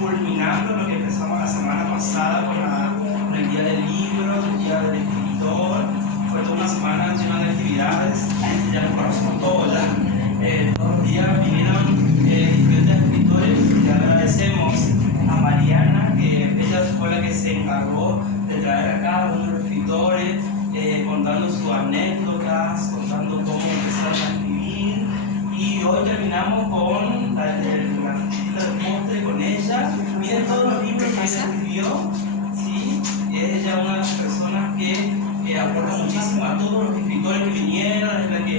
culminando lo que empezamos la semana pasada con el Día del Libro, el Día del Escritor. Fue toda una semana llena de actividades, ya nos conocemos todos ya. Todos los días vinieron diferentes escritores. Le agradecemos a Mariana, que ella fue la que se encargó de traer acá a unos escritores, contando sus anécdotas, contando cómo empezaron a escribir. Y hoy terminamos con la fichita de postre con ella. Miren todos los libros que ella escribió, ¿sí? Es ella una de las personas que aporta muchísimo a todos los escritores que vinieron, es la que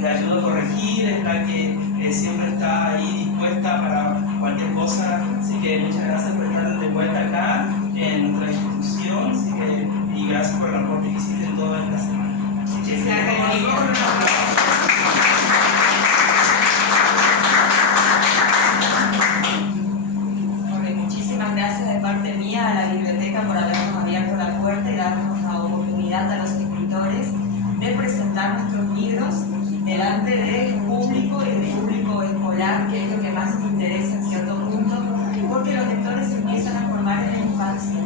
le ayuda a corregir, es la que siempre está ahí dispuesta para cualquier cosa. Así que muchas gracias por estar de vuelta acá en nuestra institución, así que, y gracias por el aporte que hiciste en toda esta semana. Muchísimas gracias de parte mía a la biblioteca por habernos abierto la puerta y darnos la oportunidad a los escritores de presentar nuestros libros delante del público y del público escolar, que es lo que más nos interesa en cierto punto, porque los lectores se empiezan a formar en la infancia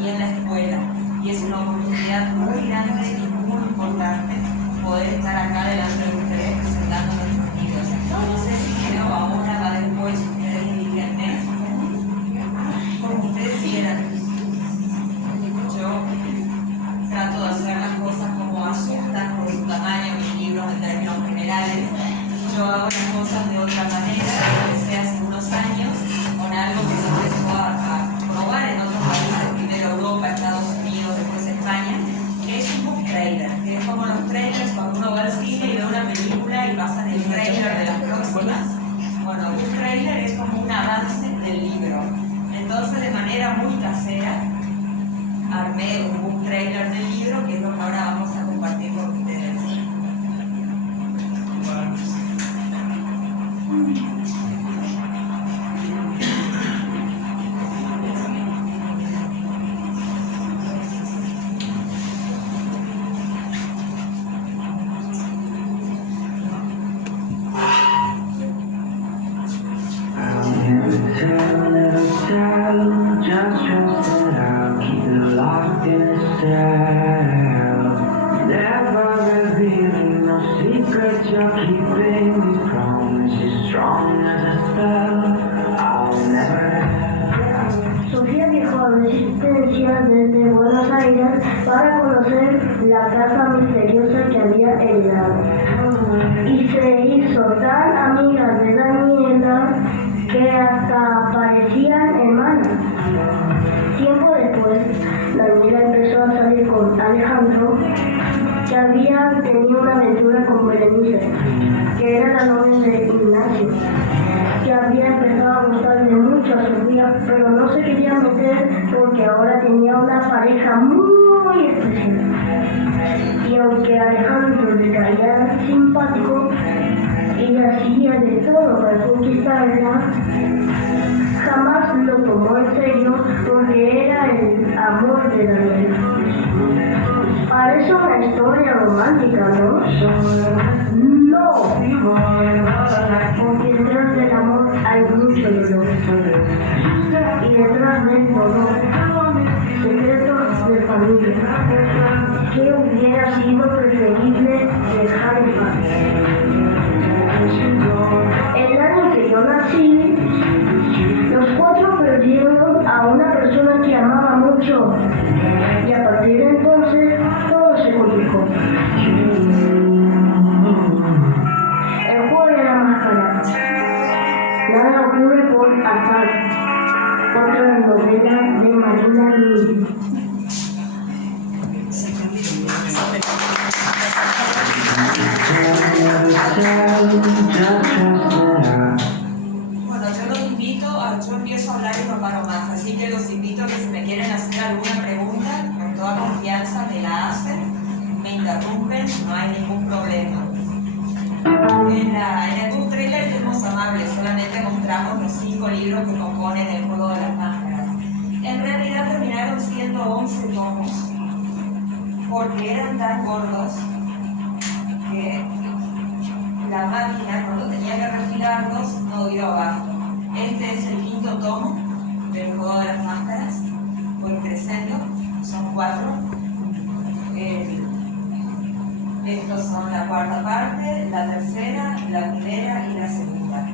y en la escuela, y es una oportunidad muy grande y muy importante poder estar acá delante de ustedes presentando nuestros libros. No sé si quiero ahora, va después, ustedes indíquenme, como ustedes quieran. Yo trato de hacer las cosas como asustan por su tamaño, mis libros en términos generales. Yo hago las cosas de otra manera, empecé hace unos años con algo que se empezó a probar en otros países, primero Europa, Estados Unidos, después España, que es un book trailer, que es como los trailers cuando uno va al cine y ve una película y pasan el trailer de las próximas. Bueno, un trailer es como un avance del libro. Entonces, de manera muy casera, armé un book trailer del libro, que es lo que ahora vamos a compartir con ustedes. Sofía viajó a Resistencia desde Buenos Aires para conocer la casa misteriosa que había heredado. Y se hizo tan amiga de Daniela que hasta parecían hermanas. Tiempo después, Daniela empezó a salir con Alejandro, que había tenido una aventura con Berenice, que era la novia de Ignacio, que había empezado a gustarle mucho a Sofía, pero no se quería meter porque ahora tenía una pareja muy especial. Y aunque Alejandro le caía simpático y hacía de todo para conquistarla, jamás lo tomó en serio porque era el amor de Daniela. Parece una historia romántica, ¿no? No, porque detrás del amor hay mucho dolor. Y detrás del dolor, secretos de familia. ¿Qué hubiera sido preferible dejar en paz? El año que yo nací, los cuatro perdieron a una persona que amaba mucho. Y a partir de entonces, todo se complicó. El juego de la máscara. Nada ocurre por azar. Otra novela de Marina Lee. Bueno, yo los invito, yo empiezo a hablar y no paro más, así que los invito a que si me quieren hacer alguna pregunta, con toda confianza me la hacen, me interrumpen, no hay ningún problema. En el book trailer fuimos amables, solamente mostramos los 5 libros que componen el juego de las máscaras. En realidad terminaron siendo 11 tomos, porque eran tan gordos que la máquina, cuando tenía que refilarlos, no dio abasto. Este es el 5.º tomo 4. Estos son la cuarta parte, la tercera, la primera y la segunda.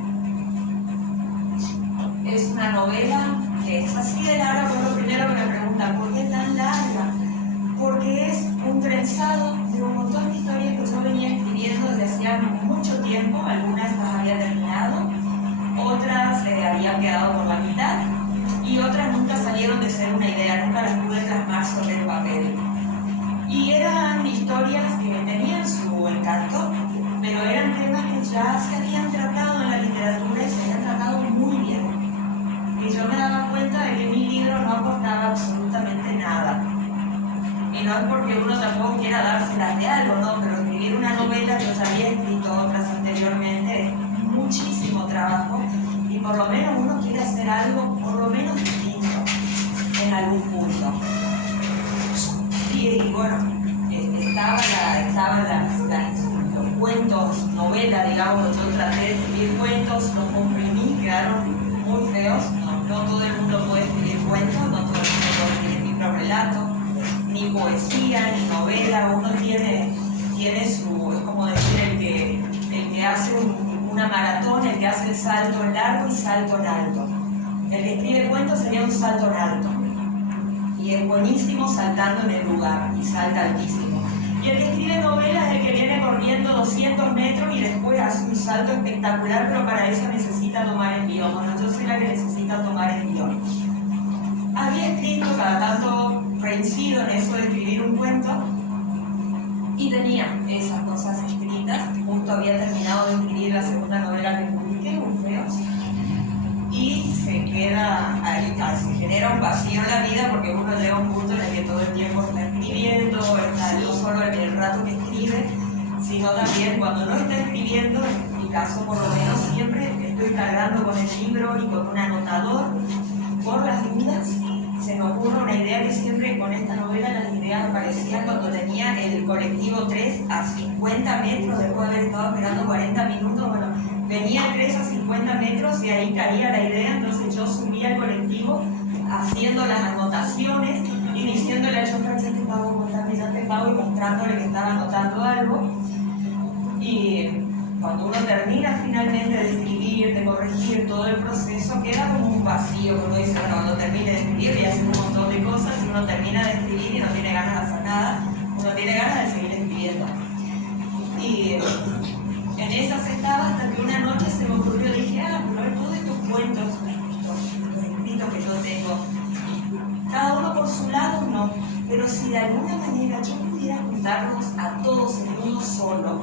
Es una novela que es así de larga, por lo primero que me preguntan, ¿por qué tan larga? Porque es un trenzado de un montón de historias que yo venía escribiendo desde hacía mucho tiempo. Algunas las había terminado, otras habían quedado por la mitad y otras nunca salieron de ser una idea, nunca las pude plasmar sobre el papel. Y eran historias que tenían su encanto, pero eran temas que ya se habían tratado en la literatura y se habían tratado muy bien. Y yo me daba cuenta de que mi libro no aportaba absolutamente nada. Y no es porque uno tampoco quiera dárselas de algo, ¿no? Pero escribir una novela, yo ya había escrito otras anteriormente, es muchísimo trabajo y por lo menos uno quiere hacer algo por lo menos distinto en algún punto. Y bueno, estaban los cuentos, novelas, digamos, yo traté de escribir cuentos, los comprimí, quedaron muy feos, no todo el mundo puede escribir cuentos, no todo el mundo puede escribir microrelatos, ni poesía, ni novela, uno tiene su, es como decir, el que hace una maratón, el que hace el salto en largo y salto en alto. El que escribe cuentos sería un salto en alto. Y es buenísimo saltando en el lugar, y salta altísimo. Y el que escribe novelas es el que viene corriendo 200 metros y después hace un salto espectacular, pero para eso necesita tomar el guión. Bueno, yo soy la que necesita tomar el guión. Había escrito, cada tanto reincido en eso de escribir un cuento, y tenía esas cosas escritas. Justo había terminado de escribir la segunda novela que publiqué, Muy Feos, y se queda ahí, se genera un vacío en la vida porque uno llega a un punto en el que todo el tiempo está escribiendo, no solo en el rato que escribe, sino también cuando no está escribiendo. En mi caso, por lo menos, siempre estoy cargando con el libro y con un anotador por las dudas. Se me ocurre una idea que siempre con esta novela las ideas aparecían cuando tenía el colectivo 3 a 50 metros, después de haber estado esperando 40 minutos. Bueno, venía 3 a 50 metros y ahí caía la idea, entonces yo subía al colectivo haciendo las anotaciones y diciéndole al chofer, ya te pago, y mostrándole que estaba anotando algo. Y cuando uno termina finalmente de escribir, de corregir todo el proceso, queda como un vacío. Uno dice, bueno, cuando termine de escribir y hacer un montón de cosas, y uno termina de escribir y no tiene ganas de hacer nada, uno tiene ganas de seguir escribiendo. Y en esas estaba hasta que una noche se me ocurrió, dije, pero todos estos cuentos, los escritos que yo tengo, cada uno por su lado, no, pero si de alguna manera yo pudiera juntarlos a todos en uno solo,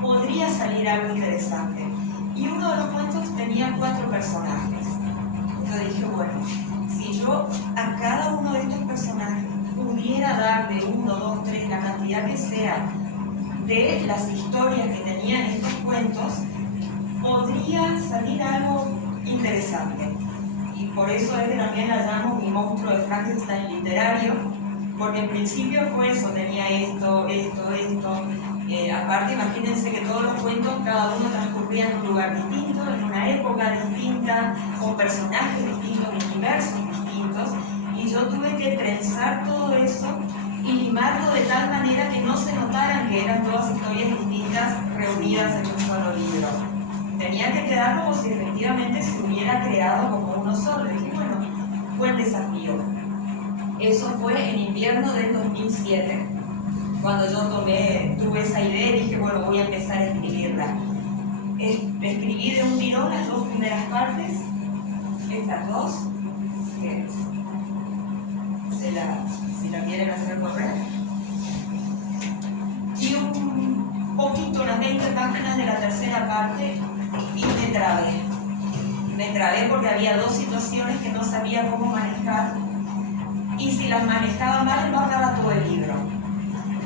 podría salir algo interesante. Y uno de los cuentos tenía 4 personajes. Yo dije, bueno, si yo a cada uno de estos personajes pudiera darle 1, 2, 3, la cantidad que sea de las historias que tenían estos cuentos, podría salir algo interesante. Y por eso es que también la llamo mi monstruo de Frankenstein literario, porque en principio fue eso, tenía esto. Aparte, imagínense que todos los cuentos, cada uno transcurría en un lugar distinto, en una época distinta, con personajes distintos, universos distintos, y yo tuve que trenzar todo eso y limarlo de tal manera que no se notaran que eran todas historias distintas reunidas en un solo libro. Tenía que quedar como si efectivamente se hubiera creado como uno solo. Y dije, bueno, buen desafío. Eso fue en invierno del 2007. Cuando yo tuve esa idea y dije, bueno, voy a empezar a escribirla. Escribí de un tirón las 2 primeras partes, estas 2, que si la quieren hacer correr. Y un poquito, unas 20 páginas de la tercera parte, y me trabé. Me trabé porque había 2 situaciones que no sabía cómo manejar, y si las manejaba mal, no agarraba todo el libro.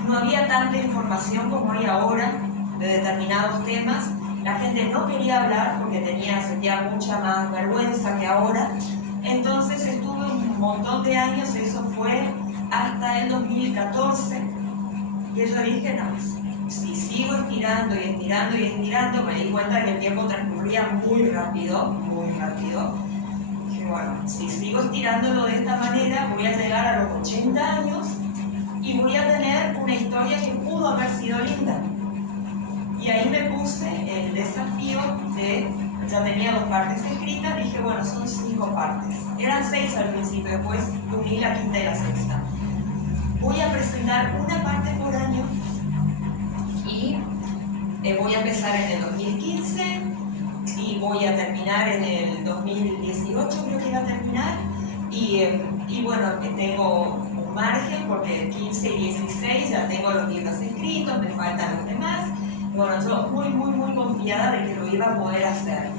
No había tanta información como hay ahora de determinados temas. La gente no quería hablar porque sentía mucha más vergüenza que ahora. Entonces estuve un montón de años, eso fue hasta el 2014, y yo dije, no, si sigo estirando y estirando y estirando, me di cuenta que el tiempo transcurría muy rápido. Dije, bueno, si sigo estirándolo de esta manera, voy a llegar a los 80 años y voy a tener una historia que pudo haber sido linda. Y ahí me puse el desafío de, ya tenía 2 partes escritas, dije, bueno, son 5 partes. Eran 6 al principio, después uní la quinta y la sexta. Voy a presentar una parte por año y voy a empezar en el 2015 y voy a terminar en el 2018, creo que iba a terminar. Y bueno, tengo un margen porque 15 y 16 ya tengo los libros escritos, me faltan los demás. Bueno, yo muy confiada de que lo iba a poder hacer.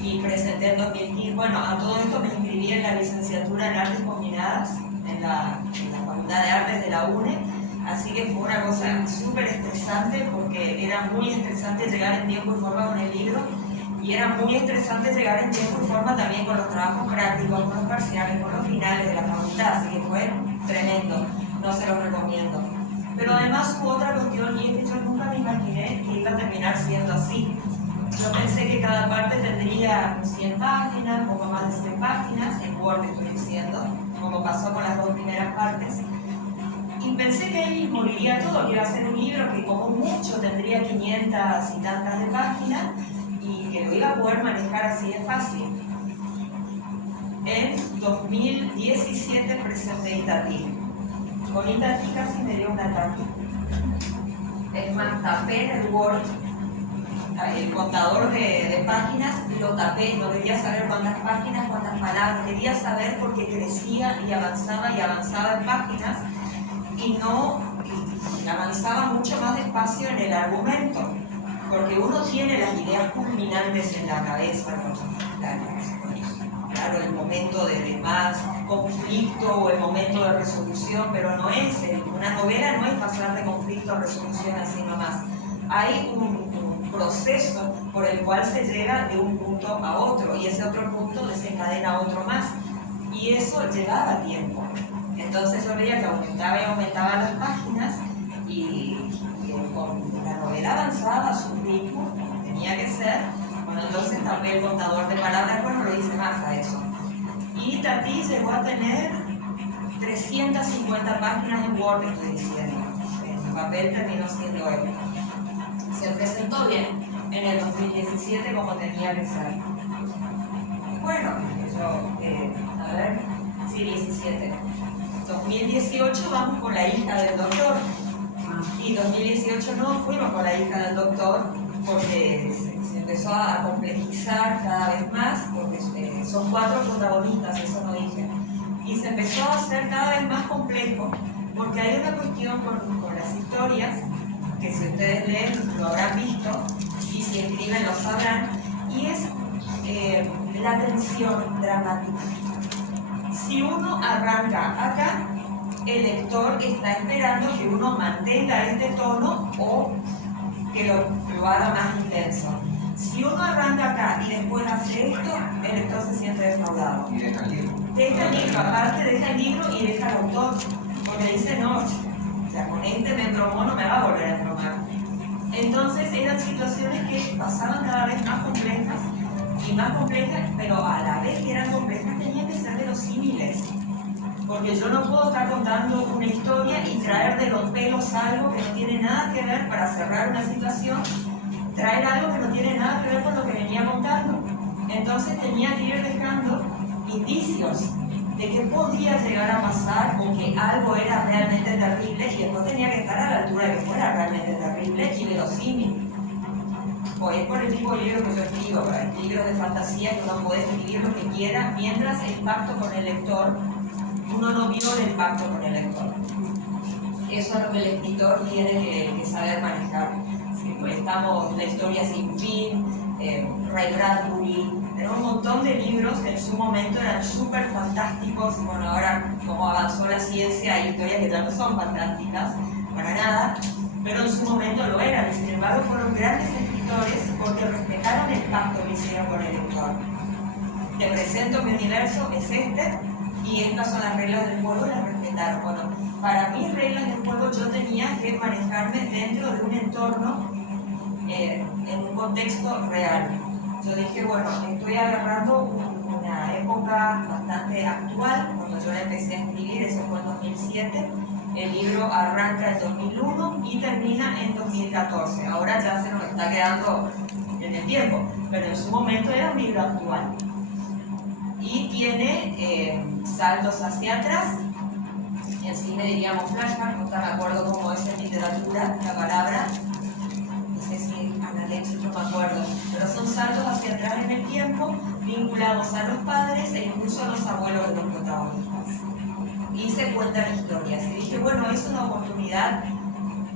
Y presenté en 2015, bueno, a todo esto me inscribí en la licenciatura en Artes Combinadas, en la Facultad de Artes de la UNE, así que fue una cosa súper estresante porque era muy estresante llegar en tiempo y forma con el libro y era muy estresante llegar en tiempo y forma también con los trabajos prácticos, con los parciales, con los finales de la facultad, así que fue tremendo, no se los recomiendo. Pero además hubo otra cuestión y es que yo nunca me imaginé que iba a terminar siendo así. Yo pensé que cada parte tendría 100 páginas, poco más de 100 páginas, en Word estoy diciendo, como pasó con las 2 primeras partes. Y pensé que ahí moriría todo, que iba a ser un libro que como mucho tendría 500 y tantas de páginas y que lo iba a poder manejar así de fácil. En 2017 presenté Itatí. Con Itatí casi me dio un ataque. Es más, tapé en el Word el contador de páginas, lo tapé, no quería saber cuántas páginas, cuántas palabras, quería saber porque crecía y avanzaba en páginas y avanzaba mucho más despacio en el argumento, porque uno tiene las ideas culminantes en la cabeza, claro, el momento de más conflicto o el momento de resolución, pero no es, una novela no es pasar de conflicto a resolución así nomás. Hay un proceso por el cual se llega de un punto a otro y ese otro punto desencadena otro más y eso llevaba tiempo. Entonces yo veía que aumentaba y aumentaba las páginas y con la novela avanzaba a su ritmo, como tenía que ser. Bueno, entonces tapé el contador de palabras, bueno, lo hice más a eso. Y Itatí llegó a tener 350 páginas en Word, estoy diciendo. En papel terminó siendo esto. Se presentó bien en el 2017 como tenía que ser. Bueno, yo, a ver, sí, 17. 2018 vamos con la hija del doctor. Y 2018 no fuimos con la hija del doctor porque se empezó a complejizar cada vez más, porque son 4 protagonistas, eso no dije. Y se empezó a hacer cada vez más complejo porque hay una cuestión con las historias que si ustedes leen lo habrán visto y si escriben lo sabrán, y es la tensión dramática. Si uno arranca acá, el lector está esperando que uno mantenga este tono o que lo haga más intenso. Si uno arranca acá y después hace esto, el lector se siente defraudado. Y deja el libro. Deja el libro, aparte deja el libro y deja al autor, porque dice no, con este me embromó, no me va a volver a embromar. Entonces eran situaciones que pasaban cada vez más complejas, pero a la vez que eran complejas tenían que ser verosímiles. Porque yo no puedo estar contando una historia y traer de los pelos algo que no tiene nada que ver para cerrar una situación, traer algo que no tiene nada que ver con lo que venía contando. Entonces tenía que ir dejando indicios de que podía llegar a pasar o que algo era realmente terrible y después tenía que estar a la altura de que fuera realmente terrible y verosímil. Pues es por el tipo de libro que yo escribo, hay libros de fantasía que uno puede escribir lo que quiera mientras el pacto con el lector, uno no viole el pacto con el lector. Eso es lo que el escritor tiene que saber manejar. Sí, pues estamos La historia sin fin, Ray Bradbury, tenemos un montón de libros que en su momento eran súper fantásticos. Bueno, ahora como avanzó la ciencia hay historias que ya no son fantásticas, para nada, pero en su momento lo eran, y sin embargo fueron grandes escritores porque respetaron el pacto que hicieron con el lector. Te presento mi universo, es este, y estas son las reglas del juego y las respetaron. Bueno, para mis reglas del juego yo tenía que manejarme dentro de un entorno, en un contexto real. Yo dije, bueno, estoy agarrando una época época bastante actual. Cuando yo la empecé a escribir, eso fue en 2007, el libro arranca en 2001 y termina en 2014. Ahora ya se nos está quedando en el tiempo, pero en su momento era un libro actual. Y tiene saltos hacia atrás, en cine diríamos flashback, nunca me acuerdo cómo es en literatura la palabra, no sé si analéxico, no me acuerdo, pero son saltos hacia atrás en el tiempo, vinculados a los padres e incluso a los abuelos de los protagonistas. Y se cuentan historias. Y dije, bueno, es una oportunidad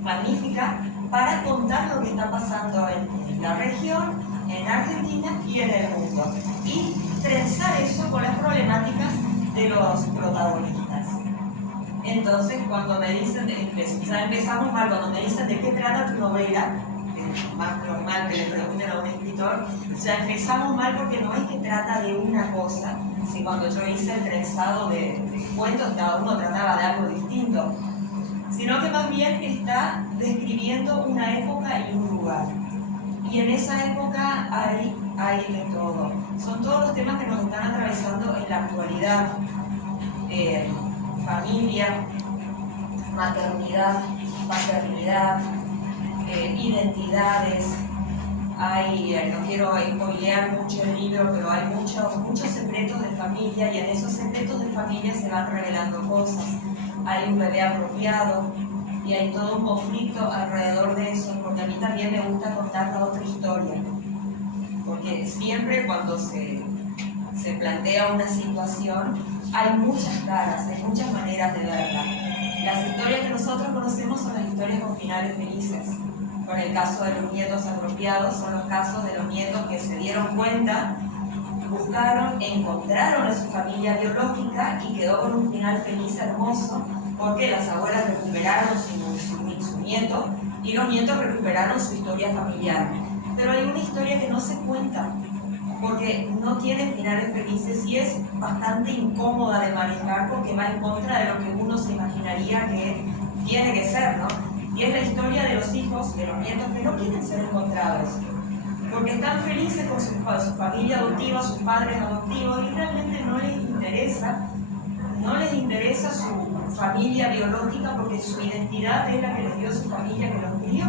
magnífica para contar lo que está pasando en la región, en Argentina y en el mundo. Y trenzar eso con las problemáticas de los protagonistas. Entonces, cuando me dicen, ya empezamos mal, cuando me dicen de qué trata tu novela, es más normal que le pregunten a un escritor, ya empezamos mal porque no es que trata de una cosa. Si cuando yo hice el trenzado de cuentos, cada uno trataba de algo distinto, sino que más bien está describiendo una época y un lugar. Y en esa época hay de todo. Son todos los temas que nos están atravesando en la actualidad. Familia, maternidad, paternidad, identidades. No quiero spoilear mucho el libro, pero hay muchos secretos de familia y en esos secretos de familia se van revelando cosas. Hay un bebé apropiado y hay todo un conflicto alrededor de eso, porque a mí también me gusta contar la otra historia. Porque siempre cuando se plantea una situación, hay muchas caras, hay muchas maneras de verla. Las historias que nosotros conocemos son las historias con finales felices. Con el caso de los nietos apropiados, son los casos de los nietos que se dieron cuenta, buscaron, encontraron a su familia biológica y quedó con un final feliz hermoso, porque las abuelas recuperaron su nieto y los nietos recuperaron su historia familiar. Pero hay una historia que no se cuenta, porque no tiene finales felices y es bastante incómoda de manejar porque va en contra de lo que uno se imaginaría que tiene que ser, ¿no? Y es la historia de los hijos, de los nietos que no quieren ser encontrados, porque están felices con su familia adoptiva, sus padres adoptivos, y realmente no les interesa su familia biológica, porque su identidad es la que les dio su familia que los crió.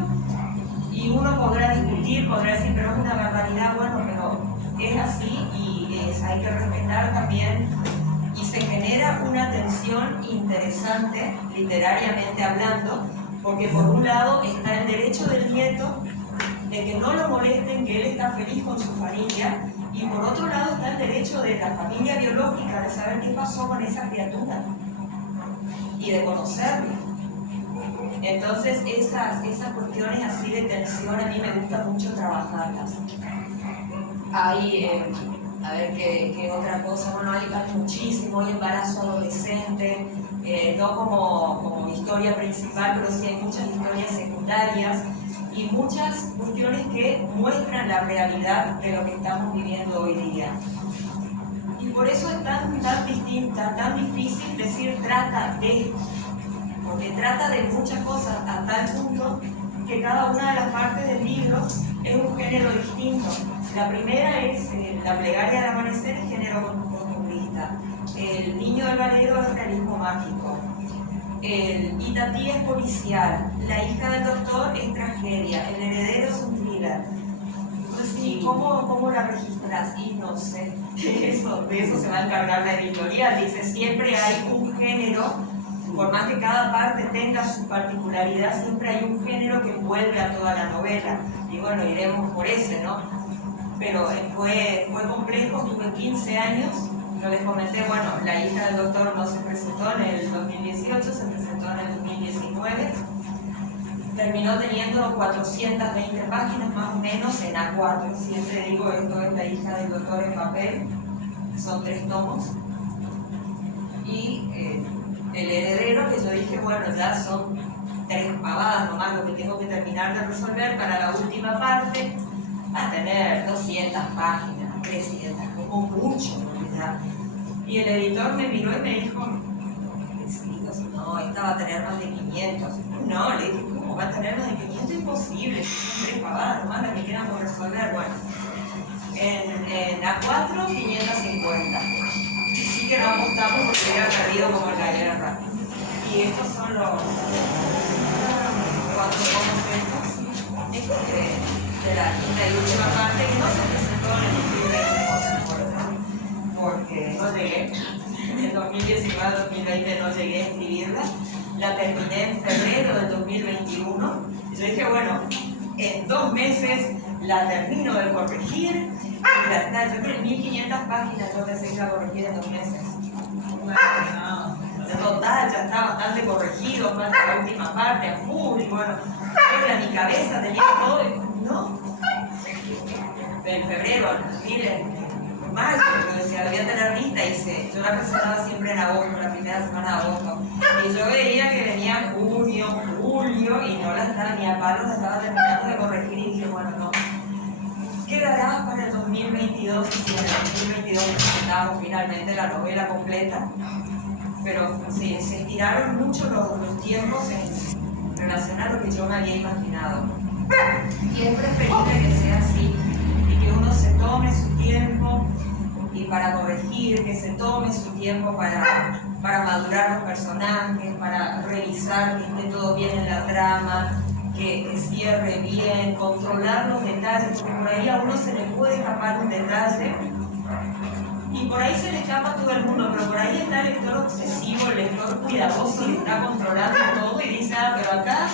Y uno podrá discutir, podrá decir, pero es una barbaridad, bueno, pero es así y hay que respetar también, y se genera una tensión interesante, literariamente hablando, porque por un lado está el derecho del nieto de que no lo molesten, que él está feliz con su familia, y por otro lado está el derecho de la familia biológica de saber qué pasó con esa criatura y de conocerlo. Entonces esas cuestiones así de tensión a mí me gusta mucho trabajarlas. Hay, a ver qué otra cosa, bueno, hay muchísimo, hay embarazo adolescente, no como historia principal, pero sí hay muchas historias secundarias y muchas cuestiones que muestran la realidad de lo que estamos viviendo hoy día. Y por eso es tan distinta, tan difícil decir trata de, porque trata de muchas cosas a tal punto que cada una de las partes del libro es un género distinto. La primera es la plegaria del amanecer, es género costumbrista. El niño del balero es realismo mágico. El Itatí es policial. La hija del doctor es tragedia. El heredero es un thriller. Entonces, sí, ¿cómo la registras? Y no sé. De eso se va a encargar la editorial. Dice, siempre hay un género, por más que cada parte tenga su particularidad, siempre hay un género que envuelve a toda la novela. Y bueno, iremos por ese, ¿no? Pero fue complejo, tuve 15 años. Yo les comenté, bueno, la hija del doctor no se presentó en el 2018, se presentó en el 2019. Terminó teniendo 420 páginas más o menos en A4. Siempre digo, esto es la hija del doctor en papel, son 3 tomos. Y el heredero, que yo dije, bueno, ya son 3 pavadas nomás lo que tengo que terminar de resolver para la última parte, va a tener 200 páginas, 300, como mucho, ¿verdad? Y el editor me miró y me dijo, no, esta va a tener más de 500. No, le dije, ¿cómo va a tener más de 500? Imposible, son 3 pavadas nomás las que quedan por resolver. Bueno, en A4, 550. asustamos porque había perdido como en la guerra. Y estos son los 4 tomos estos. Esto de la quinta y última parte que no se presentó en el 2020, porque no llegué. En 2019-2020 no llegué a escribirla. La terminé en febrero del 2021. Y yo dije, bueno, en 2 meses la termino de corregir. Y ya está, yo creo 1500 páginas, yo pensé que iba a corregir en 2 meses. En total, ya está bastante corregido, falta la última parte, a full, y bueno, yo en mi cabeza tenía todo, ¿no? En febrero, en mayo, yo decía, lo voy a tener lista, y yo la presentaba siempre en agosto, la primera semana de agosto, y yo veía que venía junio, julio, y no la estaba ni a palo, la estaba terminando de corregir, y dije, bueno, no. Quedará para el 2022, si en el 2022 presentamos finalmente la novela completa, pero sí, se estiraron mucho los tiempos en relación a lo que yo me había imaginado. Y es preferible que sea así, y que uno se tome su tiempo y para corregir, que se tome su tiempo para madurar los personajes, para revisar que esté todo bien en la trama, que cierre bien, controlar los detalles, porque por ahí a uno se le puede escapar un detalle y por ahí se le escapa a todo el mundo, pero por ahí está el lector obsesivo, el lector cuidadoso que está controlando todo y dice, pero acá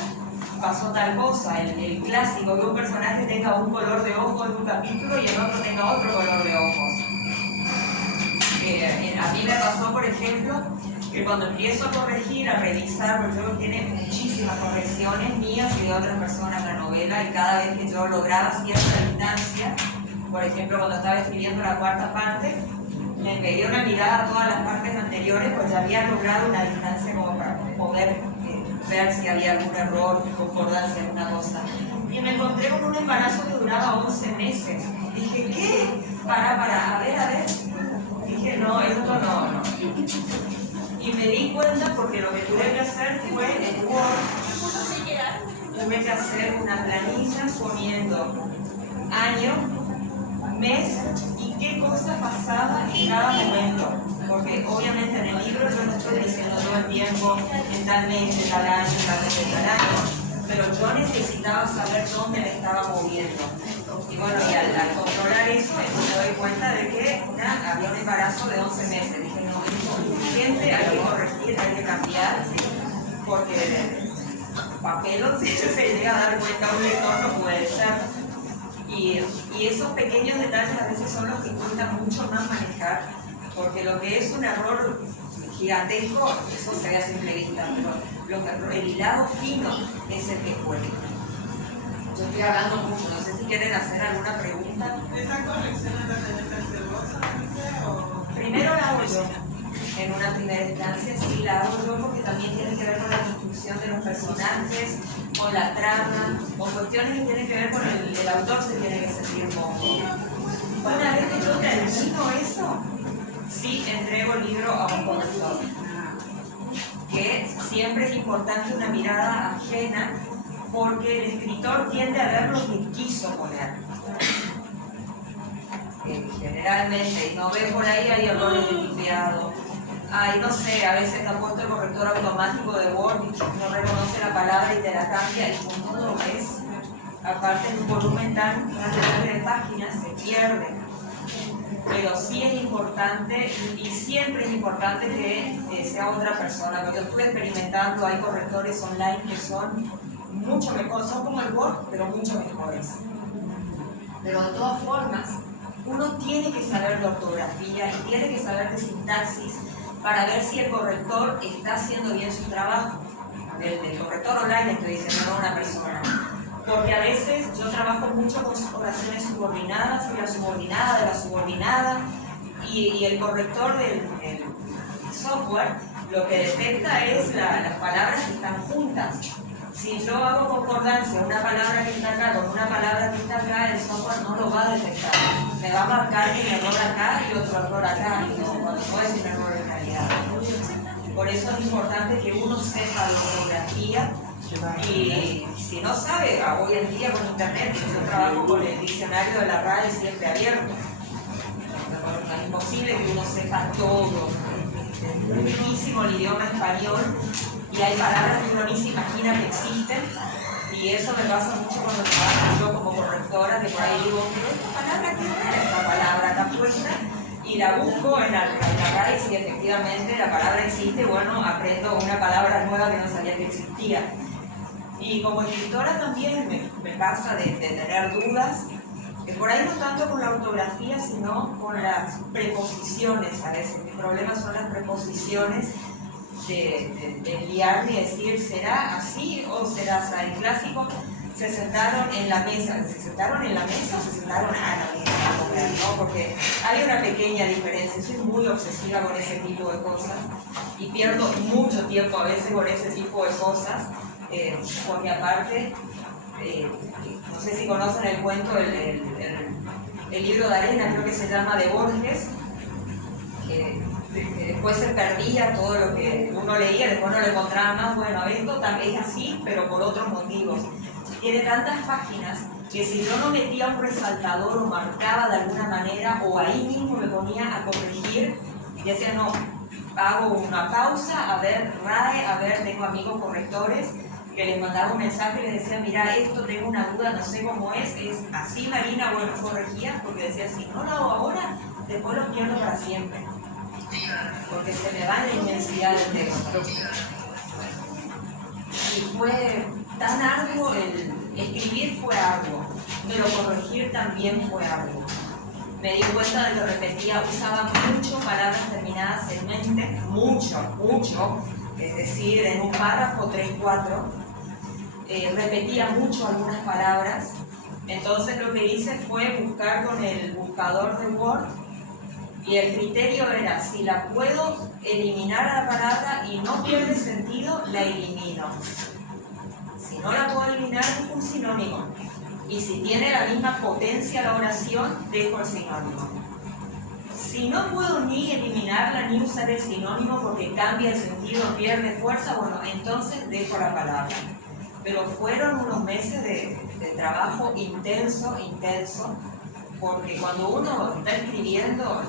pasó tal cosa, el clásico, que un personaje tenga un color de ojo en un capítulo y el otro tenga otro color de ojos. A mí me pasó, por ejemplo, que cuando empiezo a corregir, a revisar, porque yo tiene muchísimas correcciones mías y de otras personas en la novela, y cada vez que yo lograba cierta distancia, por ejemplo, cuando estaba escribiendo la 4ª parte, me pegué una mirada a todas las partes anteriores, pues ya había logrado una distancia como para poder ver si había algún error, concordancia, alguna cosa. Y me encontré con un embarazo que duraba 11 meses. Dije, ¿qué? A ver. Dije, no, esto no. Y me di cuenta porque lo que tuve que hacer fue en Word, tuve que hacer una planilla poniendo año, mes y qué cosa pasaba en cada momento. Porque obviamente en el libro yo no estoy diciendo todo el tiempo en tal mes, de tal año, tal mes, de tal año, pero yo necesitaba saber dónde me estaba moviendo. Y bueno, y al controlar eso, me doy cuenta de que había un embarazo de 11 meses. Dije, no, es suficiente, hay que corregir, hay que cambiar, porque papelón, si se llega a dar cuenta un lector, no puede ser. Y esos pequeños detalles a veces son los que cuestan mucho más manejar, porque lo que es un error gigantesco, eso se ve a simple vista, pero el hilado fino es el que cuesta. Yo estoy hablando mucho, no sé si quieren hacer alguna pregunta. ¿Esa corrección la tenés que hacer vos solamente o...? Primero la hago yo, en una primera instancia sí la hago yo porque también tiene que ver con la construcción de los personajes, con la trama, con cuestiones que tienen que ver con el autor se tiene que sentir cómodo. Una vez que yo termino eso, sí entrego el libro a un corrector, que siempre es importante una mirada ajena porque el escritor tiende a ver lo que quiso poner. Generalmente, no ve por ahí, hay errores de tipeado. Ay, no sé, a veces está puesto el corrector automático de Word y no reconoce la palabra y te la cambia y como no lo ves, aparte en un volumen tan grande de páginas se pierde. Pero sí es importante y siempre es importante que sea otra persona, porque yo estuve experimentando, hay correctores online que son mucho mejor, son como el Word, pero mucho mejores. Pero de todas formas, uno tiene que saber de ortografía y tiene que saber de sintaxis para ver si el corrector está haciendo bien su trabajo. Del corrector online estoy diciendo, no una persona. Porque a veces yo trabajo mucho con oraciones subordinadas y la subordinada de la subordinada y el corrector del software lo que detecta es las palabras que están juntas. Si yo hago concordancia una palabra que está acá con una palabra que está acá, el software no lo va a detectar. Me va a marcar un error acá y otro error acá, y no es un error de calidad. Por eso es importante que uno sepa de ortografía y si no sabe, hoy en día con internet, yo trabajo con el diccionario de la RAE siempre abierto. Es imposible que uno sepa todo riquísimo el idioma español y hay palabras que uno ni se imagina que existen. Y eso me pasa mucho cuando trabajo yo como correctora, que por ahí digo, pero esta palabra, ¿qué es esta palabra? Está puesta y la busco en la RAE y efectivamente la palabra existe, bueno, aprendo una palabra nueva que no sabía que existía. Y como escritora también me pasa de tener dudas, por ahí no tanto con la ortografía, sino con las preposiciones a veces. Mi problema son las preposiciones de liarme y decir, ¿será así o será así? El clásico, se sentaron en la mesa. ¿Se sentaron en la mesa o se sentaron a la mesa a comer? ¿No? Porque hay una pequeña diferencia. Soy muy obsesiva con ese tipo de cosas y pierdo mucho tiempo a veces con ese tipo de cosas, porque aparte, no sé si conocen el cuento, el libro de arena, creo que se llama, de Borges, que después se perdía todo lo que uno leía, después no lo encontraba más. Bueno, esto también es así, pero por otros motivos. Tiene tantas páginas que si yo no metía un resaltador o marcaba de alguna manera, o ahí mismo me ponía a corregir, y decía, no, hago una pausa, a ver, RAE, a ver, tengo amigos correctores, que les mandaba un mensaje y les decía, mira, esto tengo una duda, no sé cómo es así, Marina, bueno, corregía, porque decía, si no lo hago ahora, después lo pierdo para siempre, porque se me va la inmensidad del texto. Y fue tan arduo, escribir fue arduo, pero corregir también fue arduo. Me di cuenta de que repetía, usaba mucho palabras terminadas en mente, mucho, es decir, en un párrafo 3, 4, repetía mucho algunas palabras. Entonces lo que hice fue buscar con el buscador de Word, y el criterio era, si la puedo eliminar a la palabra y no pierde sentido, la elimino. Si no la puedo eliminar, busco un sinónimo. Y si tiene la misma potencia la oración, dejo el sinónimo. Si no puedo ni eliminarla ni usar el sinónimo porque cambia el sentido, pierde fuerza, bueno, entonces dejo la palabra. Pero fueron unos meses de trabajo intenso, porque cuando uno está escribiendo,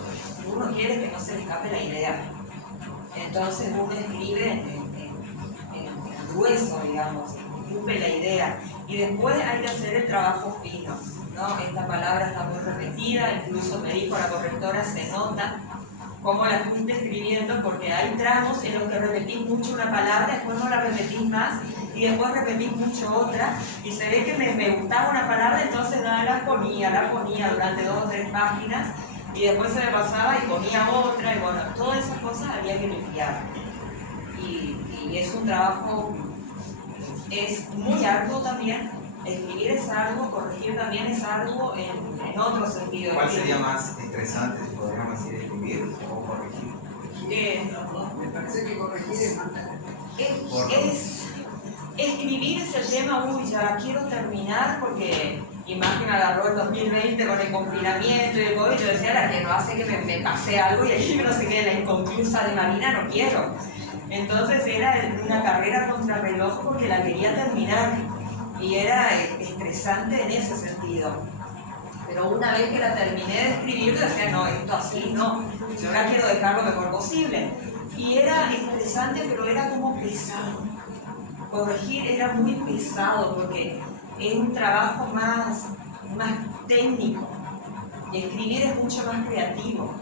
uno quiere que no se le escape la idea. Entonces uno escribe en grueso, digamos, escupe la idea. Y después hay que hacer el trabajo fino, ¿no? Esta palabra está muy repetida, incluso me dijo la correctora, se nota cómo la fuiste escribiendo, porque hay tramos en los que repetís mucho una palabra, después no la repetís más, y después repetís mucho otra, y se ve que me gustaba una palabra, entonces la ponía durante 2 o 3 páginas, y después se me pasaba y ponía otra, y bueno, todas esas cosas había que limpiar. Y es un trabajo, es muy arduo también. Escribir es arduo, corregir también es arduo en otro sentido. ¿Cuál sería más estresante, si podríamos decir, escribir o corregir? Me parece que corregir escribir es el tema, uy, ya quiero terminar, porque imagen agarró el 2020 con el confinamiento y el COVID, yo decía, la que no hace que me pase algo y el libro se quede la inconclusa de Marina, no quiero. Entonces era una carrera contra reloj porque la quería terminar. Y era estresante en ese sentido. Pero una vez que la terminé de escribir, yo decía, no, esto así no, yo ahora quiero dejar lo mejor posible. Y era estresante, pero era como pesado. Corregir era muy pesado porque es un trabajo más técnico. Y escribir es mucho más creativo.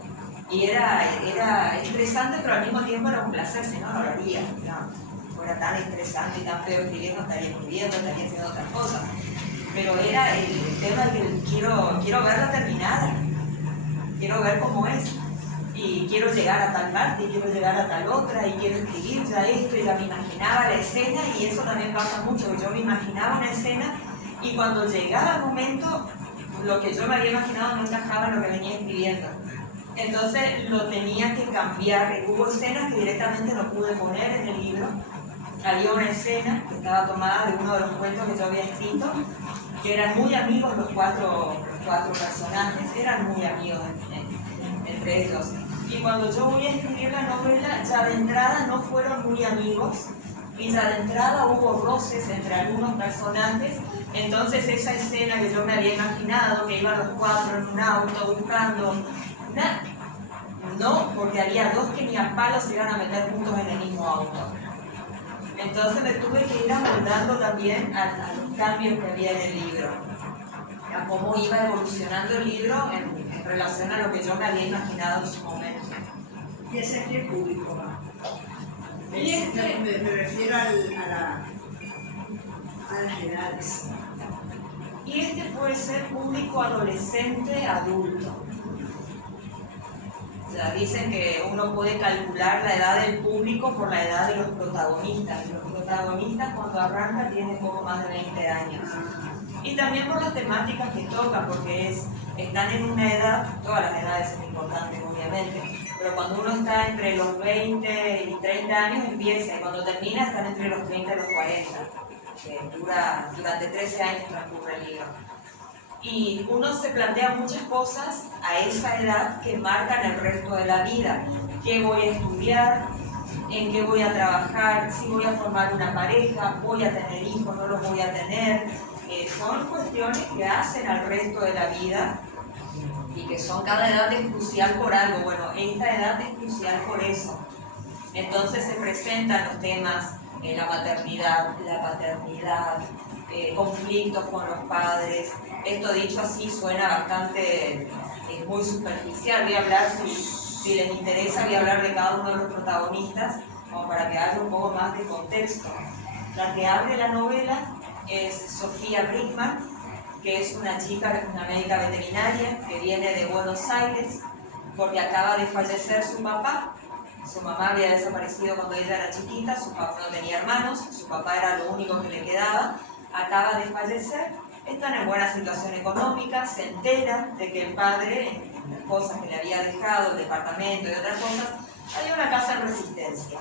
Y era estresante, pero al mismo tiempo era un placer, si no, no lo haría. No era tan estresante y tan feo escribir, no estaría escribiendo, estaría haciendo otras cosas. Pero era el tema de que quiero verla terminada, quiero ver cómo es, y quiero llegar a tal parte, y quiero llegar a tal otra, y quiero escribir ya esto, y ya me imaginaba la escena, y eso también pasa mucho, que yo me imaginaba una escena, y cuando llegaba el momento, lo que yo me había imaginado no encajaba en lo que venía escribiendo. Entonces lo tenía que cambiar. Hubo escenas que directamente no pude poner en el libro. Había una escena que estaba tomada de uno de los cuentos que yo había escrito, que eran muy amigos los cuatro personajes, eran muy amigos entre ellos. Y cuando yo voy a escribir la novela, ya de entrada no fueron muy amigos, y ya de entrada hubo roces entre algunos personajes. Entonces esa escena que yo me había imaginado, que iban los 4 en un auto buscando, no, porque había dos que ni a palos se iban a meter juntos en el mismo auto. Entonces me tuve que ir amoldando también a los cambios que había en el libro, a cómo iba evolucionando el libro en relación a lo que yo me había imaginado en su momento. ¿Y ese es el público? Y este- Me refiero a las edades. Y este puede ser público adolescente, adulto. O sea, dicen que uno puede calcular la edad del público por la edad de los protagonistas. Y los protagonistas cuando arrancan tienen poco más de 20 años. Y también por las temáticas que tocan, porque están en una edad, todas las edades son importantes obviamente, pero cuando uno está entre los 20 y 30 años empieza, y cuando termina están entre los 30 y los 40, que dura, durante 13 años transcurre el libro. Y uno se plantea muchas cosas a esa edad que marcan el resto de la vida. ¿Qué voy a estudiar? ¿En qué voy a trabajar? ¿Si voy a formar una pareja? ¿Voy a tener hijos? ¿No los voy a tener? Son cuestiones que hacen al resto de la vida y que son cada edad es crucial por algo. Bueno, esta edad es crucial por eso. Entonces se presentan los temas, la maternidad, la paternidad, conflictos con los padres. Esto dicho así suena bastante, muy superficial. Voy a hablar, si les interesa, voy a hablar de cada uno de los protagonistas, como para que haya un poco más de contexto. La que abre la novela es Sofía Brickman, que es una chica, una médica veterinaria que viene de Buenos Aires porque acaba de fallecer su papá. Su mamá había desaparecido cuando ella era chiquita, su papá no tenía hermanos, su papá era lo único que le quedaba, acaba de fallecer, están en buena situación económica, se entera de que el padre, en las cosas que le había dejado, el departamento y otras cosas, había una casa en Resistencia,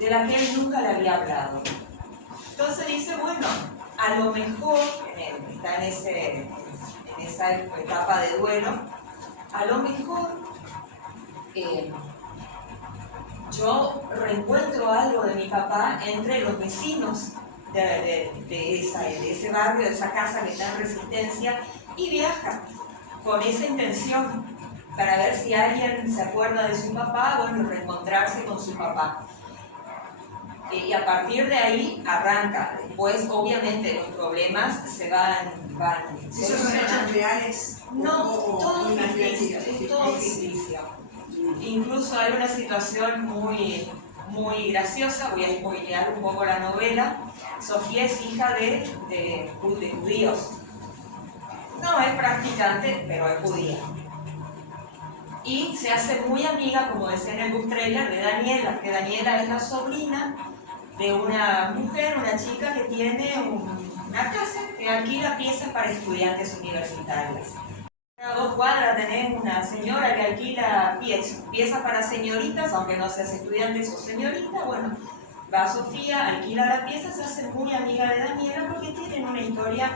de la que él nunca le había hablado. Entonces dice, bueno, a lo mejor, está en esa etapa de duelo, a lo mejor yo reencuentro algo de mi papá entre los vecinos de ese barrio, de esa casa que está en Resistencia, y viaja con esa intención para ver si alguien se acuerda de su papá, bueno, reencontrarse con su papá. Y a partir de ahí arranca. Después, obviamente, los problemas se van ¿Esos son hechos reales? No, o todo una ficticio, es todo ficticio. Incluso hay una situación muy graciosa, voy a spoilear un poco la novela. Sofía es hija de judíos. No es practicante, pero es judía. Y se hace muy amiga, como decía en el book trailer, de Daniela, que Daniela es la sobrina de una mujer, una chica que tiene una casa que alquila piezas para estudiantes universitarios. A 2 cuadras tenés una señora que alquila piezas para señoritas, aunque no seas estudiantes o señorita. Bueno, va Sofía, alquila la pieza, se hace muy amiga de Daniela porque tienen una historia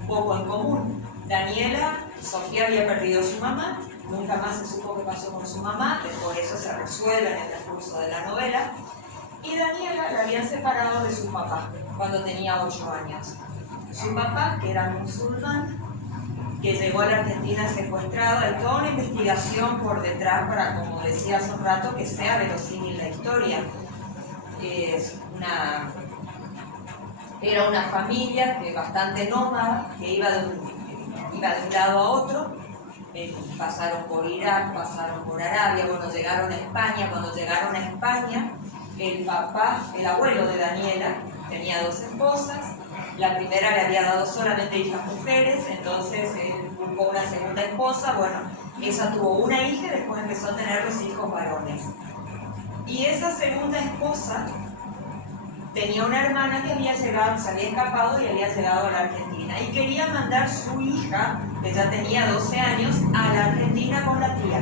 un poco en común. Daniela, Sofía había perdido a su mamá, nunca más se supo qué pasó con su mamá, por eso se resuelve en el transcurso de la novela. Y Daniela la habían separado de su papá cuando tenía 8 años. Su papá, que era musulmán, que llegó a la Argentina secuestrado, hay toda una investigación por detrás para, como decía hace un rato, que sea verosímil la historia. Era una familia bastante nómada, que iba de un lado a otro, pasaron por Irak, pasaron por Arabia, bueno, llegaron a España. Cuando llegaron a España, el abuelo de Daniela, tenía 2 esposas. La primera le había dado solamente hijas mujeres, entonces él buscó una segunda esposa. Bueno, esa tuvo una hija y después empezó a tener 2 hijos varones. Y esa segunda esposa tenía una hermana que había llegado, se había escapado y había llegado a la Argentina. Y quería mandar su hija, que ya tenía 12 años, a la Argentina con la tía.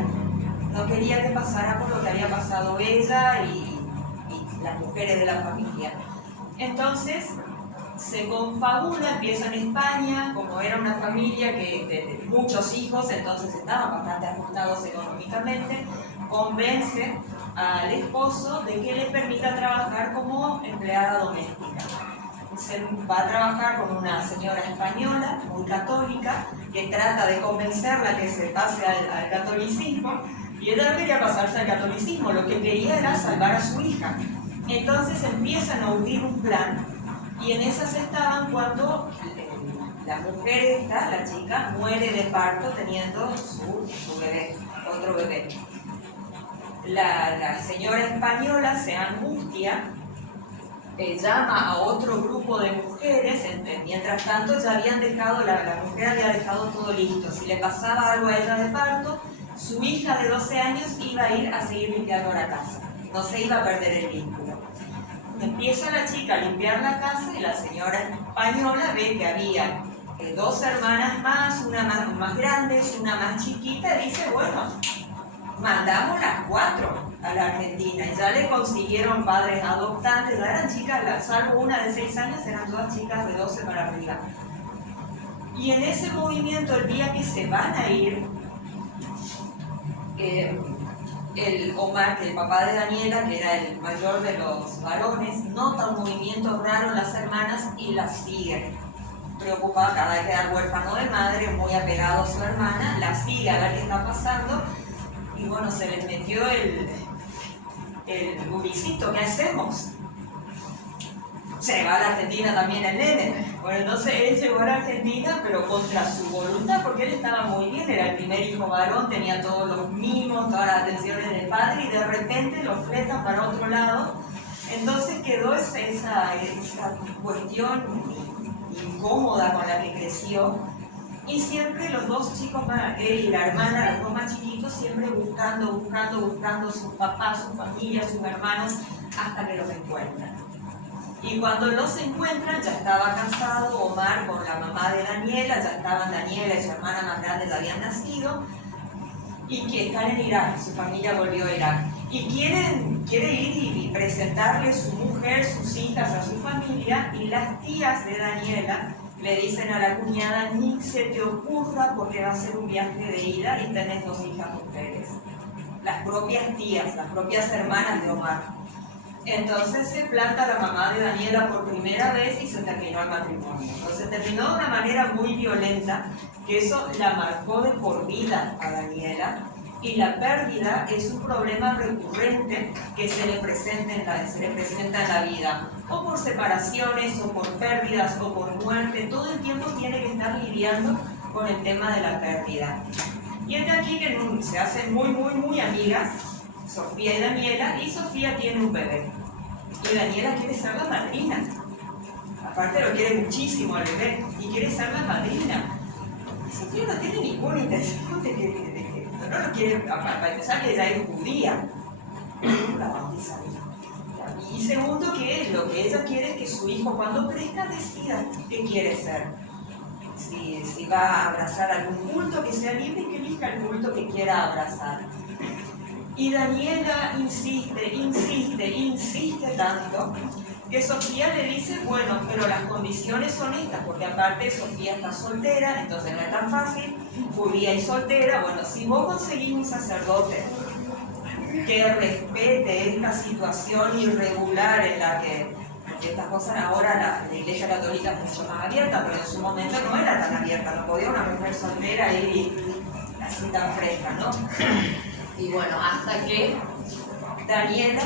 No quería que pasara por lo que había pasado ella y las mujeres de la familia. Entonces, se confabula, empieza en España, como era una familia de muchos hijos, entonces estaban bastante ajustados económicamente, convence al esposo de que le permita trabajar como empleada doméstica. Se va a trabajar con una señora española, muy católica, que trata de convencerla que se pase al catolicismo, Y ella no quería pasarse al catolicismo, lo que quería era salvar a su hija. Entonces empiezan a urdir un plan, y en esas estaban cuando la mujer esta, la chica, muere de parto teniendo su bebé, otro bebé. La señora española se angustia, llama a otro grupo de mujeres, mientras tanto ya habían dejado, la mujer había dejado todo listo. Si le pasaba algo a ella de parto, su hija de 12 años iba a ir a seguir limpiando la casa, no se iba a perder el vínculo. Empieza la chica a limpiar la casa y la señora española ve que había 2 hermanas más, una más grande, una más chiquita, y dice, bueno, mandamos las 4 a la Argentina, y ya le consiguieron padres adoptantes, ya eran chicas, salvo una de 6 años, eran todas chicas de 12 para arriba. Y en ese movimiento, el día que se van a ir, el Omar, que el papá de Daniela, que era el mayor de los varones, nota un movimiento raro en las hermanas y las sigue. Preocupada, acaba de quedar huérfano de madre, muy apegado a su hermana, la sigue a ver qué está pasando, y bueno, se les metió el guricito, ¿qué hacemos? Se va a la Argentina también el nene. Bueno, entonces él llegó a la Argentina, pero contra su voluntad, porque él estaba muy bien, era el primer hijo varón, tenía todos los mimos, todas las atenciones del padre, y de repente lo fletan para otro lado. Entonces quedó esa cuestión incómoda con la que creció, y siempre los 2 chicos más, él y la hermana, los 2 más chiquitos, siempre buscando sus papás, su familia, sus hermanos, hasta que los encuentran. Y cuando los encuentran, ya estaba casado Omar con la mamá de Daniela, ya estaban Daniela y su hermana más grande, ya habían nacido, y que están en Irak, su familia volvió a Irak. Y quiere ir y presentarle su mujer, sus hijas a su familia, y las tías de Daniela le dicen a la cuñada, ni se te ocurra porque va a ser un viaje de ida y tenés 2 hijas mujeres. Las propias tías, las propias hermanas de Omar. Entonces se planta la mamá de Daniela por primera vez y se terminó el matrimonio. Entonces terminó de una manera muy violenta, que eso la marcó de por vida a Daniela, y la pérdida es un problema recurrente que se le presenta en la vida, o por separaciones, o por pérdidas, o por muerte. Todo el tiempo tiene que estar lidiando con el tema de la pérdida. Y es de aquí que se hacen muy amigas, Sofía y Daniela, y Sofía tiene un bebé. Y Daniela quiere ser la madrina. Aparte lo quiere muchísimo al bebé, y quiere ser la madrina. Sofía no tiene ninguna intención de que no lo quiere, para empezar, que ella es judía. La bautizaría. Y segundo, que lo que ella quiere es que su hijo, cuando crezca, decida qué quiere ser. Si va a abrazar algún culto, que sea libre y que elija el culto que quiera abrazar. Y Daniela insiste tanto, que Sofía le dice, bueno, pero las condiciones son estas, porque aparte Sofía está soltera, entonces no es tan fácil, judía y soltera. Bueno, si vos conseguís un sacerdote que respete esta situación irregular en la que, porque estas cosas ahora la Iglesia Católica es mucho más abierta, pero en su momento no era tan abierta, no podía una mujer soltera ir así tan fresca, ¿no? Y bueno, hasta que Daniela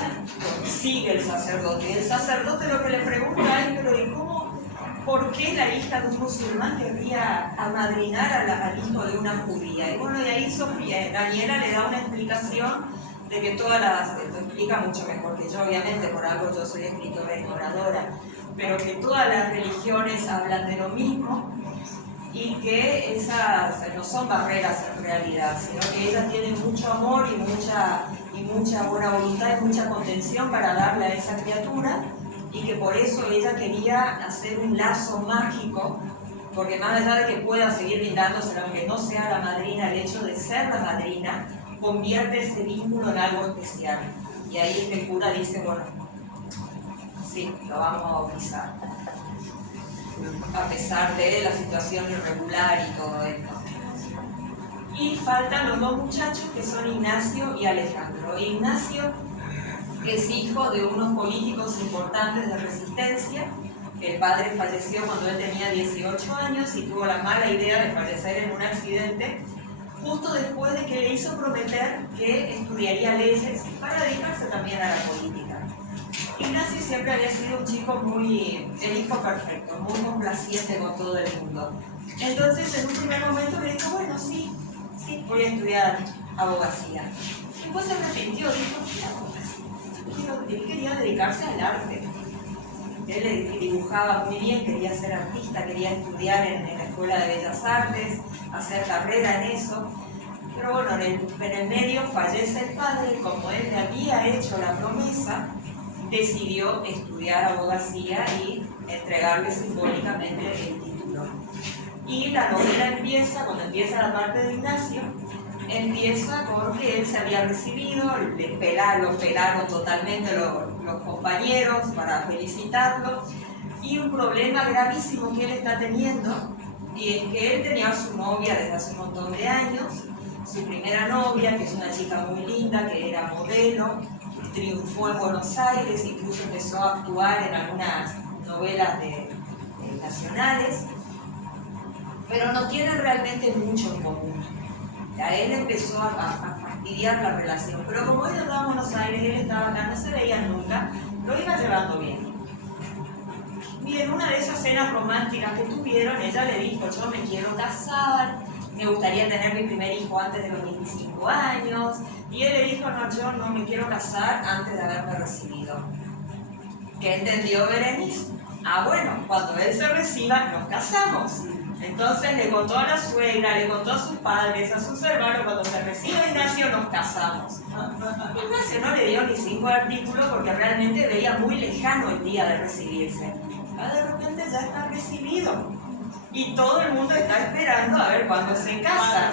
consigue el sacerdote. Y el sacerdote lo que le pregunta es, pero ¿y cómo? ¿Por qué la hija de un musulmán querría amadrinar al hijo de una judía? Y bueno, y ahí Daniela le da una explicación de que todas lo explica mucho mejor que yo, obviamente, por algo yo soy escritora y oradora, pero que todas las religiones hablan de lo mismo, y que esas no son barreras en realidad, sino que ellas tienen mucho amor y mucha buena voluntad y mucha contención para darle a esa criatura, y que por eso ella quería hacer un lazo mágico, porque más allá de que pueda seguir brindándose, aunque no sea la madrina, el hecho de ser la madrina convierte ese vínculo en algo especial. Y ahí el cura dice, bueno, sí, lo vamos a bautizar, a pesar de la situación irregular y todo esto. Y faltan los 2 muchachos, que son Ignacio y Alejandro. Ignacio es hijo de unos políticos importantes de resistencia. El padre falleció cuando él tenía 18 años y tuvo la mala idea de fallecer en un accidente justo después de que le hizo prometer que estudiaría leyes para dedicarse también a la política. Ignacio siempre había sido un chico el hijo perfecto, muy complaciente con todo el mundo. Entonces, en un primer momento me dijo, bueno, sí, voy a estudiar abogacía. Después se arrepintió, dijo, ¿qué abogacía? Él quería dedicarse al arte. Él dibujaba muy bien, quería ser artista, quería estudiar en la Escuela de Bellas Artes, hacer carrera en eso. Pero bueno, en el medio fallece el padre, como él le había hecho la promesa, decidió estudiar abogacía y entregarle simbólicamente el título. Y la novela empieza, cuando empieza la parte de Ignacio, empieza porque él se había recibido, lo pelaron totalmente los compañeros para felicitarlo, y un problema gravísimo que él está teniendo, y es que él tenía a su novia desde hace un montón de años, su primera novia, que es una chica muy linda, que era modelo, triunfó en Buenos Aires, incluso empezó a actuar en algunas novelas nacionales, pero no tienen realmente mucho en común. A él empezó a fastidiar la relación, pero como ella estaba en Buenos Aires, él estaba acá, no se veían nunca, lo iba llevando bien. Y en una de esas cenas románticas que tuvieron, ella le dijo, yo me quiero casar, me gustaría tener mi primer hijo antes de los 25 años, y él le dijo, no, yo no me quiero casar antes de haberme recibido. ¿Qué entendió Berenice? Bueno, cuando él se reciba, nos casamos. Entonces le contó a la suegra, le contó a sus padres, a sus hermanos, cuando se reciba Ignacio, nos casamos. Ignacio no le dio ni 5 artículos porque realmente veía muy lejano el día de recibirse. De repente ya está recibido. Y todo el mundo está esperando a ver cuándo se casa.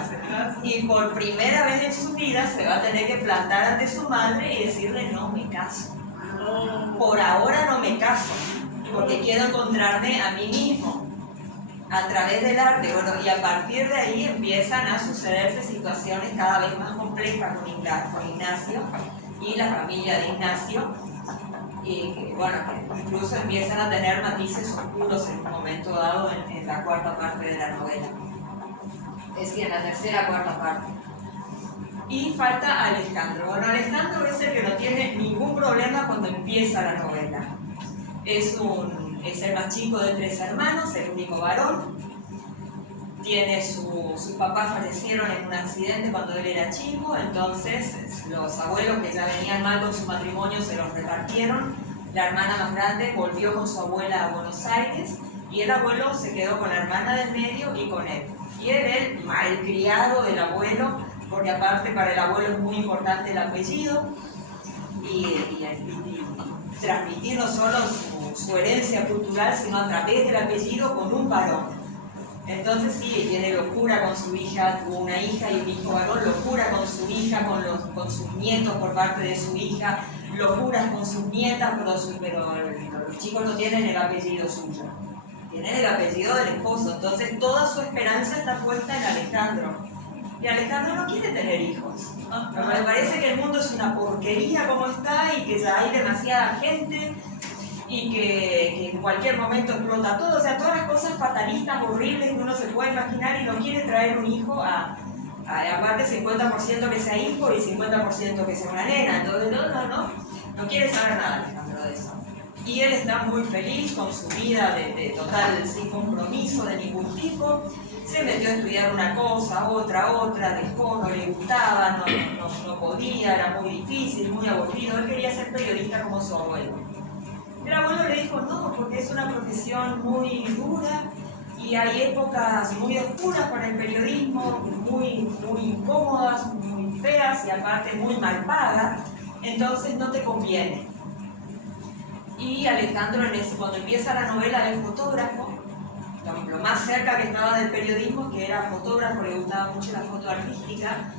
Y por primera vez en su vida se va a tener que plantar ante su madre y decirle, no me caso. Por ahora no me caso, porque quiero encontrarme a mí mismo a través del arte. Bueno, y a partir de ahí empiezan a sucederse situaciones cada vez más complejas con Ignacio y la familia de Ignacio, y que, bueno, que incluso empiezan a tener matices oscuros en un momento dado en la cuarta parte de la novela, es decir, en la tercera cuarta parte. Y falta Alejandro. Bueno, Alejandro es el que no tiene ningún problema cuando empieza la novela. Es el más chico de 3 hermanos, el único varón. Sus papás fallecieron en un accidente cuando él era chico, entonces los abuelos que ya venían mal con su matrimonio se los repartieron. La hermana más grande volvió con su abuela a Buenos Aires y el abuelo se quedó con la hermana del medio y con él. Y él, el malcriado del abuelo, porque aparte para el abuelo es muy importante el apellido y transmitir no solo su herencia cultural, sino a través del apellido con un varón. Entonces sí, tiene locura con su hija, tuvo una hija y un hijo varón, locura con su hija, con sus nietos por parte de su hija, locuras con sus nietas, pero los chicos no tienen el apellido suyo, tienen el apellido del esposo, entonces toda su esperanza está puesta en Alejandro. Y Alejandro no quiere tener hijos. Pero me parece que el mundo es una porquería como está y que ya hay demasiada gente y que en cualquier momento explota todo. O sea, todas las cosas fatalistas, horribles que uno se puede imaginar, y no quiere traer un hijo aparte 50% que sea hijo y 50% que sea una nena. Entonces, no quiere saber nada Alejandro de eso. Y él está muy feliz con su vida de total, sin compromiso de ningún tipo. Se metió a estudiar una cosa, otra, dejó, no le gustaba, no podía, era muy difícil, muy aburrido. Él quería ser periodista como su abuelo. El abuelo le dijo no, porque es una profesión muy dura y hay épocas muy oscuras para el periodismo, muy incómodas, muy feas y aparte muy mal pagas, entonces no te conviene. Y Alejandro, cuando empieza la novela, es fotógrafo. Lo más cerca que estaba del periodismo, que era fotógrafo, le gustaba mucho la foto artística,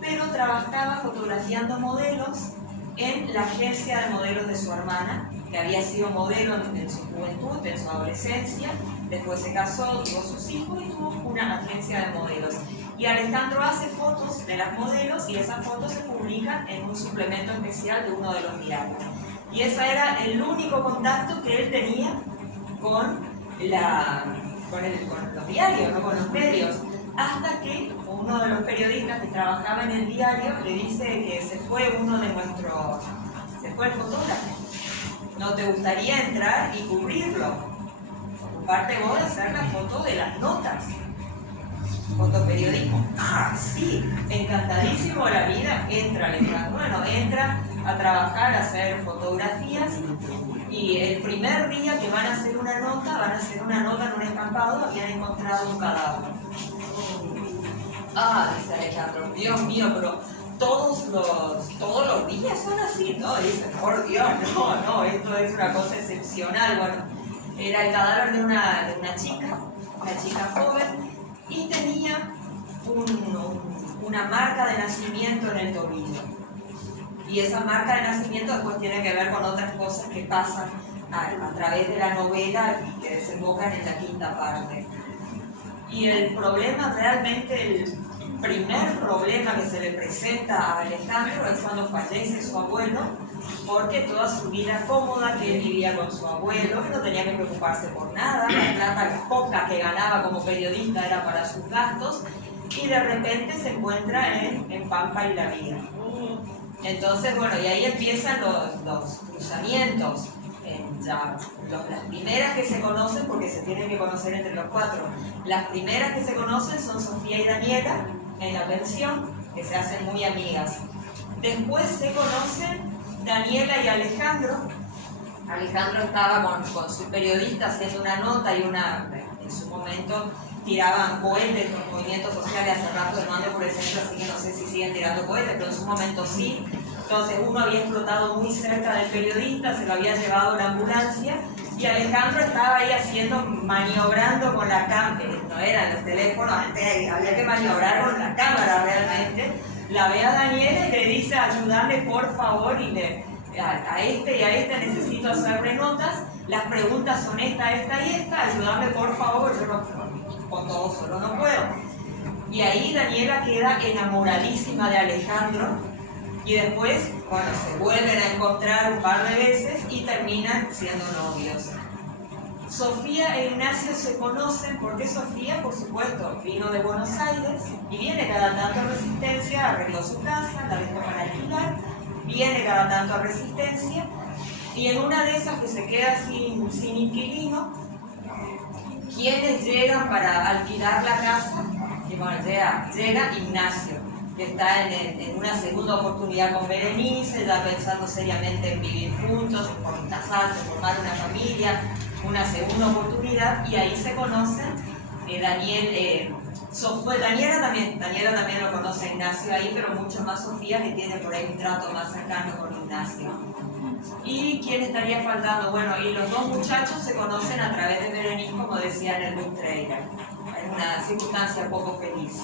pero trabajaba fotografiando modelos en la agencia de modelos de su hermana, que había sido modelo en su juventud, en su adolescencia, después se casó, tuvo sus hijos y tuvo una agencia de modelos. Y Alejandro hace fotos de las modelos y esas fotos se publican en un suplemento especial de uno de los diarios. Y ese era el único contacto que él tenía con los diarios, ¿no? Con los medios. hasta que uno de los periodistas que trabajaba en el diario le dice que se fue el fotógrafo. ¿No te gustaría entrar y cubrirlo? Ocuparte vos de hacer la foto de las notas. Fotoperiodismo. Ah, sí, encantadísimo la vida, entra Alejandro. Bueno, entra a trabajar, a hacer fotografías, y el primer día que van a hacer una nota en un escampado, habían encontrado un cadáver. Ah, dice Alejandro, Dios mío, pero todos los días son así, ¿no? Dice, por Dios, no, esto es una cosa excepcional. Bueno, era el cadáver de una chica joven, y tenía una marca de nacimiento en el tobillo. Y esa marca de nacimiento después tiene que ver con otras cosas que pasan a través de la novela y que desembocan en la quinta parte. Y el problema, realmente el primer problema que se le presenta a Alejandro es cuando fallece su abuelo, porque toda su vida cómoda, que él vivía con su abuelo, que no tenía que preocuparse por nada, la plata poca que ganaba como periodista era para sus gastos, y de repente se encuentra en Pampa y la vida. Entonces, bueno, y ahí empiezan los cruzamientos. Las primeras que se conocen, porque se tienen que conocer entre los cuatro, las primeras que se conocen son Sofía y Daniela en la pensión, que se hacen muy amigas. Después se conocen Daniela y Alejandro. Alejandro estaba con su periodista haciendo una nota y en su momento tiraban cohetes, los movimientos sociales hace rato de mando por el centro, así que no sé si siguen tirando cohetes, pero en su momento sí. Entonces uno había explotado muy cerca del periodista, se lo había llevado la ambulancia, y Alejandro estaba ahí maniobrando con la cámara, no eran los teléfonos, antes había que maniobrar con la cámara realmente. La ve a Daniela y le dice, ayúdame por favor, y a este y a esta necesito hacerle notas, las preguntas son esta y esta, ayúdame por favor, yo con todo solo no puedo. Y ahí Daniela queda enamoradísima de Alejandro, y después, bueno, se vuelven a encontrar un par de veces y terminan siendo novios. Sofía e Ignacio se conocen porque Sofía, por supuesto, vino de Buenos Aires y viene cada tanto a Resistencia, arregló su casa, la dejó para alquilar, viene cada tanto a Resistencia, y en una de esas que se queda sin inquilino, ¿quiénes llegan para alquilar la casa? Y bueno, llega Ignacio, que está en una segunda oportunidad con Berenice, ya pensando seriamente en vivir juntos, en casarse, formar una familia, una segunda oportunidad, y ahí se conocen. Daniela también lo conoce a Ignacio ahí, pero mucho más Sofía, que tiene por ahí un trato más cercano con Ignacio. ¿Y quién estaría faltando? Bueno, y los dos muchachos se conocen a través de Berenice, como decía en el book trailer. Es una circunstancia poco feliz.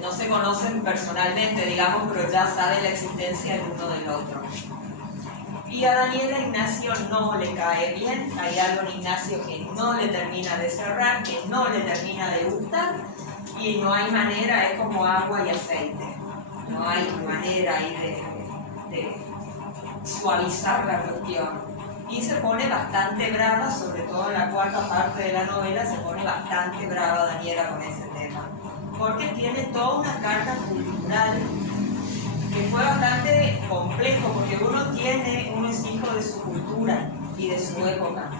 No se conocen personalmente, digamos, pero ya saben la existencia el uno del otro. Y a Daniela Ignacio no le cae bien, hay algo en Ignacio que no le termina de cerrar, que no le termina de gustar, y no hay manera, es como agua y aceite. No hay manera ahí de suavizar la cuestión. Y se pone bastante brava, sobre todo en la cuarta parte de la novela, se pone bastante brava Daniela con ese tema. Porque tiene toda una carga cultural que fue bastante complejo, porque uno es hijo de su cultura y de su época.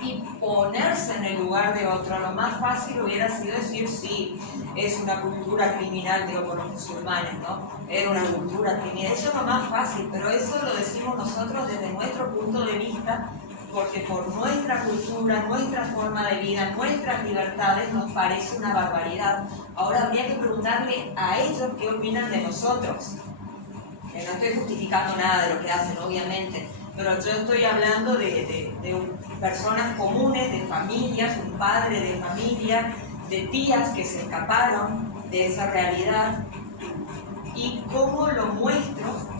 Y ponerse en el lugar de otro, lo más fácil hubiera sido decir, sí, es una cultura criminal, digo, con los musulmanes, ¿no? Era una cultura criminal, eso es lo más fácil, pero eso lo decimos nosotros desde nuestro punto de vista, porque por nuestra cultura, nuestra forma de vida, nuestras libertades nos parece una barbaridad. Ahora habría que preguntarle a ellos qué opinan de nosotros. No estoy justificando nada de lo que hacen, obviamente, pero yo estoy hablando de personas comunes, de familias, un padre de familia, de tías que se escaparon de esa realidad, y cómo lo muestro.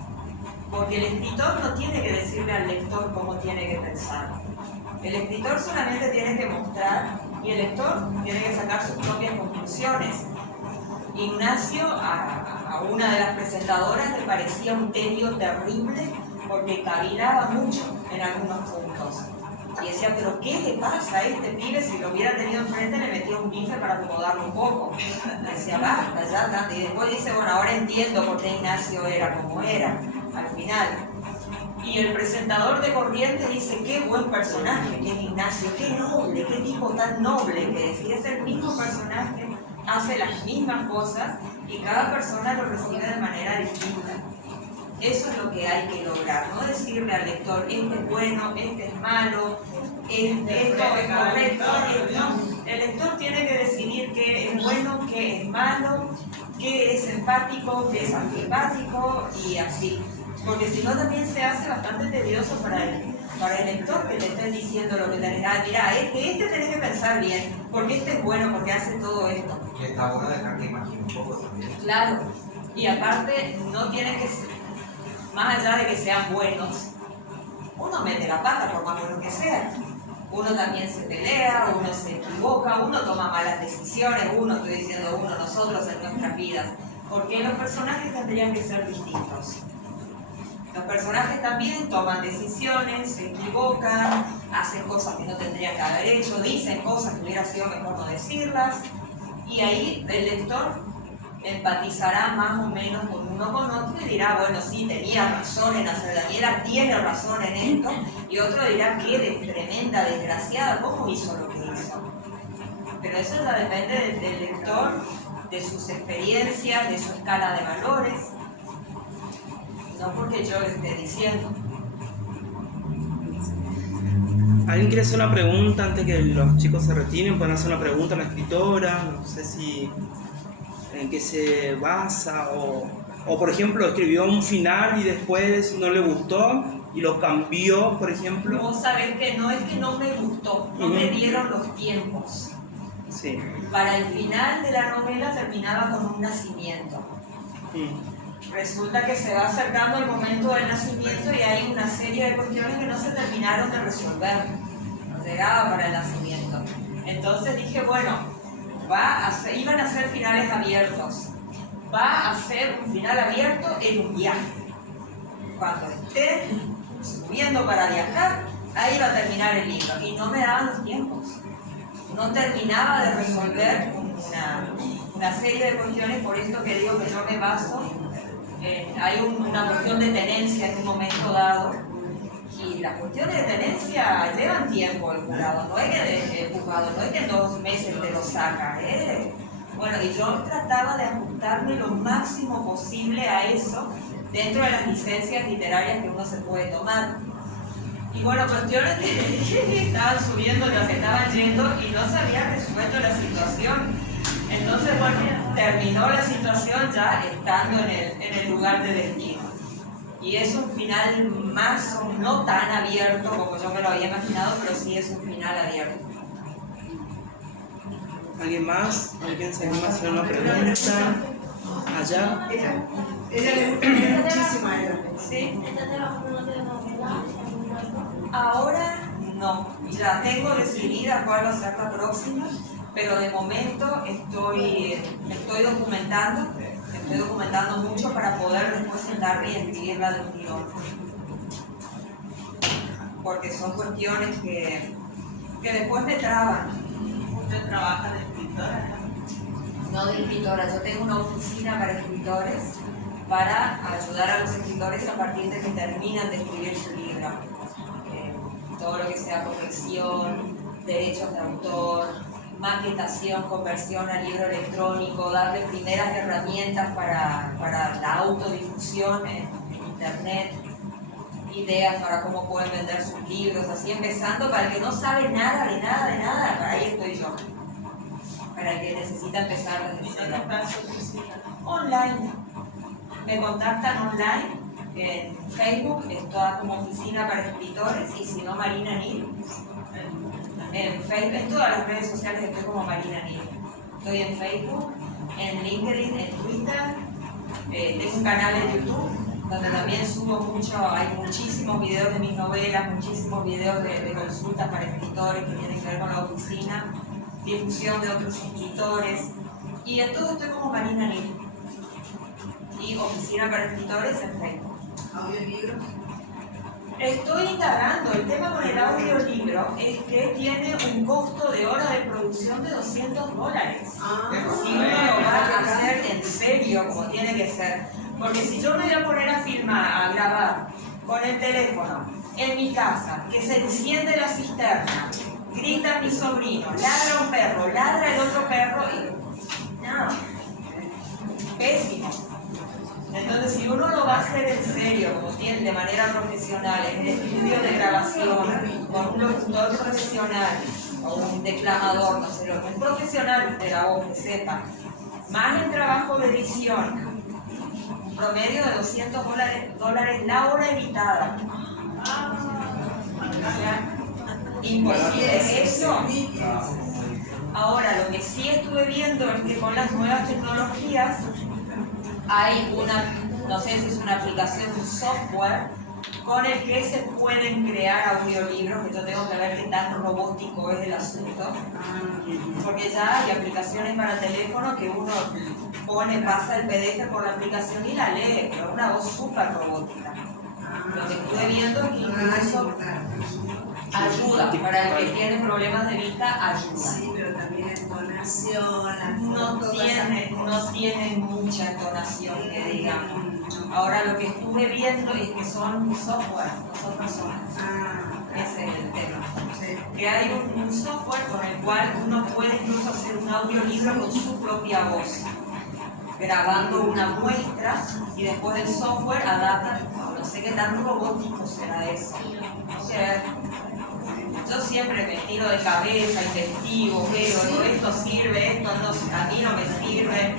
Porque el escritor no tiene que decirle al lector cómo tiene que pensar. El escritor solamente tiene que mostrar, y el lector tiene que sacar sus propias conclusiones. Ignacio, a una de las presentadoras le parecía un tedio terrible, porque cavilaba mucho en algunos puntos. Y decía, pero ¿qué le pasa a este pibe? Si lo hubiera tenido enfrente le metía un bife para acomodarlo un poco. Decía, basta, ya tanto. Y después dice, bueno, ahora entiendo por qué Ignacio era como era, al final. Y el presentador de Corrientes dice, qué buen personaje que es Ignacio, qué noble, qué tipo tan noble que es. Y es el mismo personaje, hace las mismas cosas y cada persona lo recibe de manera distinta. Eso es lo que hay que lograr, no decirle al lector, este es bueno, este es malo, esto es correcto. No, el lector tiene que decidir qué es bueno, qué es malo, qué es empático, qué es antipático y así. Porque si no también se hace bastante tedioso para el lector que te estén diciendo lo que tenés. Ah, mira, este tenés que pensar bien, porque este es bueno, porque hace todo esto. Y está bueno dejar que imagine un poco también. Claro, y aparte no tienen que ser, más allá de que sean buenos, uno mete la pata por más bueno que sea. Uno también se pelea, uno se equivoca, uno toma malas decisiones, estoy diciendo nosotros en nuestras vidas. Porque los personajes tendrían que ser distintos. Los personajes también toman decisiones, se equivocan, hacen cosas que no tendrían que haber hecho, dicen cosas que hubiera sido mejor no decirlas, y ahí el lector empatizará más o menos con uno con otro y dirá, bueno, sí, tenía razón en hacer, Daniela tiene razón en esto, y otro dirá, qué tremenda desgraciada, ¿cómo hizo lo que hizo? Pero eso ya depende del lector, de sus experiencias, de su escala de valores, no porque yo le esté diciendo. ¿Alguien quiere hacer una pregunta antes que los chicos se retiren? Pueden hacer una pregunta a la escritora, no sé si en qué se basa o por ejemplo escribió un final y después no le gustó y lo cambió, por ejemplo. Vos sabés que no es que no me gustó, no me dieron los tiempos. Sí. Para el final de la novela terminaba con un nacimiento. Resulta que se va acercando el momento del nacimiento y hay una serie de cuestiones que no se terminaron de resolver. No llegaba para el nacimiento. Entonces dije, bueno, iban a ser finales abiertos. Va a ser un final abierto en un viaje. Cuando esté subiendo para viajar, ahí va a terminar el libro. Y no me daban los tiempos. No terminaba de resolver una serie de cuestiones, por esto que digo que yo me baso. Hay una cuestión de tenencia en un momento dado y las cuestiones de tenencia llevan tiempo el jurado, no es que el juzgado, no es que en 2 meses te lo saca. Bueno, y yo trataba de ajustarme lo máximo posible a eso dentro de las licencias literarias que uno se puede tomar. Y bueno, cuestiones que estaban subiendo, las estaban yendo y no se había resuelto la situación. Entonces, bueno, terminó la situación ya estando en el lugar de destino. Y es un final más, no tan abierto como yo me lo había imaginado, pero sí es un final abierto. ¿Alguien más? ¿Alguien se anima a hacer una pregunta? ¿Allá? Ella le gusta muchísimo a ella. ¿Sí? Ahora no, ya tengo decidida cuál va a ser la próxima, pero de momento estoy documentando mucho para poder después sentarme y escribirla de un tirón. Porque son cuestiones que después me traban. Usted trabaja de escritora, No de escritora, yo tengo una oficina para escritores para ayudar a los escritores a partir de que terminan de escribir su libro. Todo lo que sea corrección, derechos de autor, maquetación, conversión al libro electrónico, darle primeras herramientas para la autodifusión en internet, ideas para cómo pueden vender sus libros, así empezando para el que no sabe nada, para ahí estoy yo. Para el que necesita empezar desde cero. Online. Me contactan online. En Facebook estoy como oficina para escritores y si no Marina Nil. En Facebook, en todas las redes sociales estoy como Marina Nil. Estoy en Facebook, en LinkedIn, en Twitter. Tengo un canal de YouTube donde también subo mucho, hay muchísimos videos de mis novelas, muchísimos videos de consultas para escritores que tienen que ver con la oficina, difusión de otros escritores. Y en todo estoy como Marina Nil. Y oficina para escritores en Facebook. audiolibros. Estoy indagando. El tema con el audiolibro es que tiene un costo de hora de producción de $200. Si uno lo va a hacer en serio, como tiene que ser. Porque si yo me voy a poner a filmar, a grabar con el teléfono en mi casa, que se enciende la cisterna, grita mi sobrino, ladra un perro, ladra el otro perro y... No, pésimo. Entonces, si uno lo va a hacer en serio, como tiene de manera profesional, en un estudio de grabación, con un locutor profesional, o un declamador, no sé, un profesional de la voz que sepa, más el trabajo de edición, promedio de $200 la hora editada. O sea, imposible eso. Ahora, lo que sí estuve viendo es que con las nuevas tecnologías hay una, no sé si es una aplicación, un software con el que se pueden crear audiolibros, que yo tengo que ver qué tan robótico es el asunto, porque ya hay aplicaciones para teléfono que uno pone, pasa el PDF por la aplicación y la lee, pero una voz súper robótica. Lo que estuve viendo es que incluso ayuda, para el que tiene problemas de vista, ayuda. Sí, pero también entonación, No tiene mucha entonación, que digamos. Ahora lo que estuve viendo es que son software, no son personas. Ese es el tema. Que hay un software con el cual uno puede incluso hacer un audiolibro con su propia voz, grabando una muestra y después el software adapta. No sé qué tan robótico será eso. O sea, yo siempre me tiro de cabeza, investigo, veo, esto sirve, esto no, a mí no me sirve,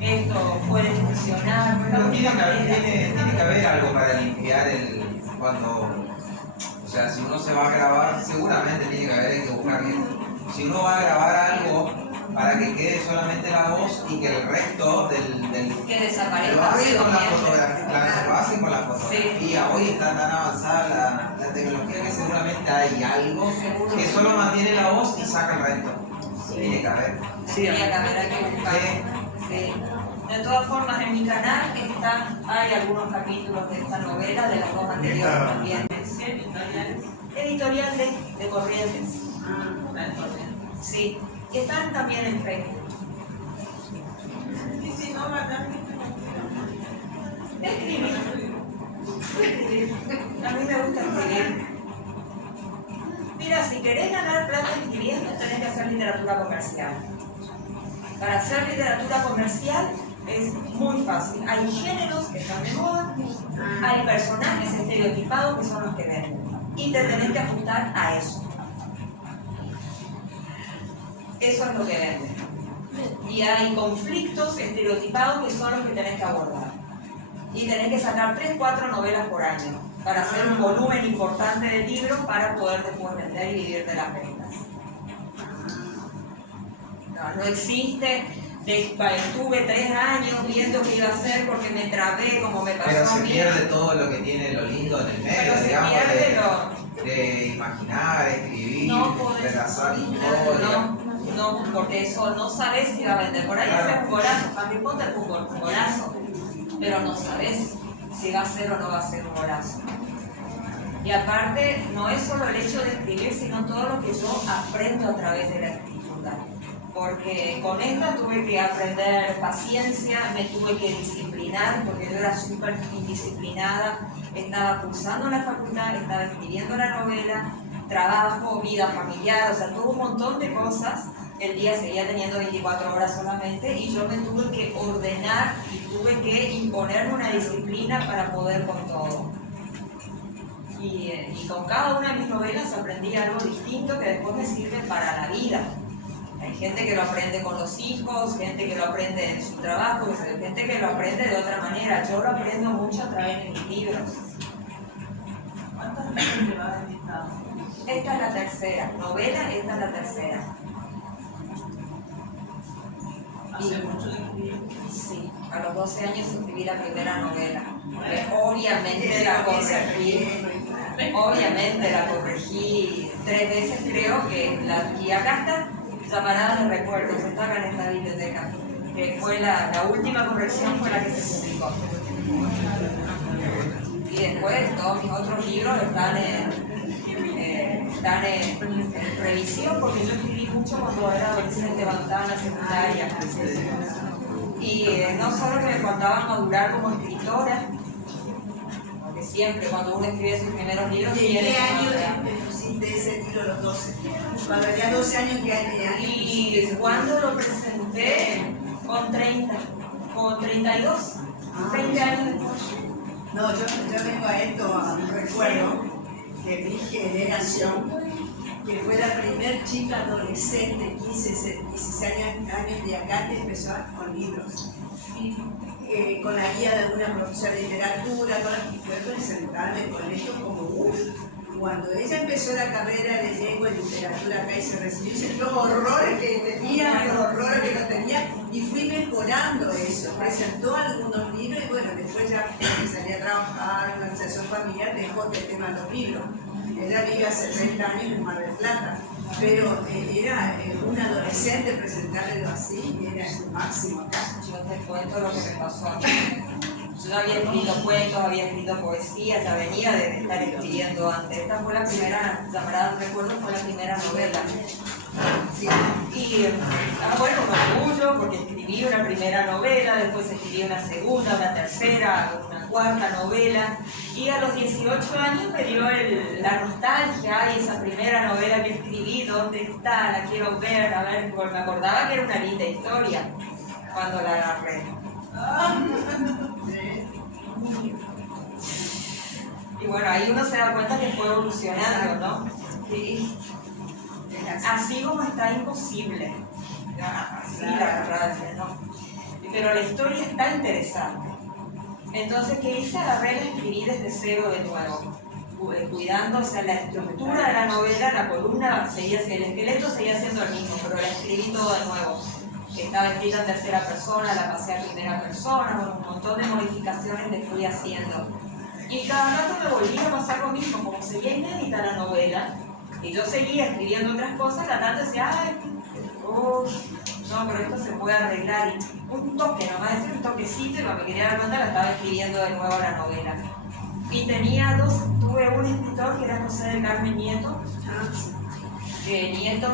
esto puede funcionar. Pero tiene que haber algo para limpiar cuando, o sea, si uno se va a grabar, seguramente tiene que haber que buscar bien. Si uno va a grabar algo para que quede solamente la voz y que el resto que desaparezca. Lo hacen con la fotografía, claro, lo hacen con la fotografía. Sí. Hoy está tan avanzada la tecnología que seguramente hay algo que solo mantiene la voz y saca el resto. Tiene que haber. Tiene que haber, hay que buscar. Sí. De todas formas, en mi canal hay algunos capítulos de esta novela, de las dos anteriores también. Editorial de Corrientes. Sí, y están también en Facebook. Y si no, ¿verdad? Escribir. A mí me gusta escribir. Mira, si querés ganar plata escribiendo, tenés que hacer literatura comercial. Para hacer literatura comercial es muy fácil. Hay géneros que están de moda, hay personajes estereotipados que son los que venden. Y te tenés que ajustar a eso. Eso es lo que venden. Y hay conflictos estereotipados que son los que tenés que abordar. Y tenés que sacar 3, 4 novelas por año para hacer un volumen importante de libros para poder después vender y vivir de las ventas. No existe, estuve 3 años viendo qué iba a hacer porque me trabé como me pasó Pero a se mí. pierde todo lo que tiene lo lindo en el medio, Pero se digamos, pierde de imaginar, escribir, No podés redactar historia. No, porque eso no sabes si va a vender. Por ahí haces un golazo, Harry Potter fue un golazo, pero no sabes si va a ser o no va a ser un golazo. Y aparte, no es solo el hecho de escribir, sino todo lo que yo aprendo a través de la escritura. Porque con esta tuve que aprender paciencia, me tuve que disciplinar, porque yo era súper indisciplinada, estaba cursando la facultad, estaba escribiendo la novela, trabajo, vida familiar, o sea, tuvo un montón de cosas. El día seguía teniendo 24 horas solamente y yo me tuve que ordenar y tuve que imponerme una disciplina para poder con todo. Y con cada una de mis novelas aprendí algo distinto que después me sirve para la vida. Hay gente que lo aprende con los hijos, gente que lo aprende en su trabajo, gente que lo aprende de otra manera. Yo lo aprendo mucho a través de mis libros. ¿Cuántas veces llevas editado? Esta es la tercera, novela, esta es la tercera. Hace mucho de escribir. Sí, a los 12 años escribí la primera novela. Obviamente la corregí. Obviamente la corregí 3 veces, creo que y acá está Llamarada de Recuerdos, está acá en esta biblioteca, que fue la última corrección fue la que se publicó. Bien, después todos mis otros libros están en revisión, porque yo escribí mucho cuando era adolescente, cuando estaba en la secundaria. Y no solo que me faltaba madurar como escritora, porque siempre cuando uno escribe sus primeros libros... ¿Y en qué año pusiste ese libro, los 12? Cuando ya 12 años, ¿qué año? Y cuando lo presenté con 30, con 32, 20 años después. No, yo vengo a esto, a mi recuerdo de mi generación, que fue la primer chica adolescente, 15, 16 años de acá, que empezó con libros. Con la guía de alguna profesora de literatura, y fue presentarme con esto como uff. Cuando ella empezó la carrera de lengua y literatura acá y se recibió, hice los horrores que tenía, los horrores que no tenía, y fui mejorando eso. Presentó algunos libros y bueno, después ya salí a trabajar en la organización familiar, dejó el tema de los libros. Ella vive hace 30 años en Mar del Plata, pero era un adolescente presentarlo así, era el máximo acá. Yo te cuento lo que me pasó a mí. Yo había escrito cuentos, había escrito poesía, ya venía de estar escribiendo antes. Esta fue la primera, llamarada recuerdo, fue la primera novela. Sí. Y bueno, con orgullo, porque escribí una primera novela, después escribí una segunda, una tercera, una cuarta novela. Y a los 18 años me dio la nostalgia y esa primera novela que escribí, ¿dónde está? La quiero ver, a ver, porque me acordaba que era una linda historia cuando la agarré. Y bueno, ahí uno se da cuenta que fue evolucionando, ¿no? Sí. Así como está imposible. Así la verdad, ¿no? Pero la historia está interesante. Entonces, ¿qué hice? Agarré y escribí desde cero de nuevo. Cuidando, o sea, la estructura de la novela, la columna, el esqueleto seguía siendo el mismo, pero la escribí todo de nuevo. Estaba escrita en tercera persona, la pasé a primera persona, con un montón de modificaciones le fui haciendo. Y cada rato me volvía a pasar lo mismo, como seguía inédita la novela, y yo seguía escribiendo otras cosas, la tanta decía, ay, no, pero esto se puede arreglar. Y un toque, nomás decir un toquecito, y cuando me quería dar cuenta la estaba escribiendo de nuevo la novela. Y tuve un escritor que era José del Carmen Nieto, que Nieto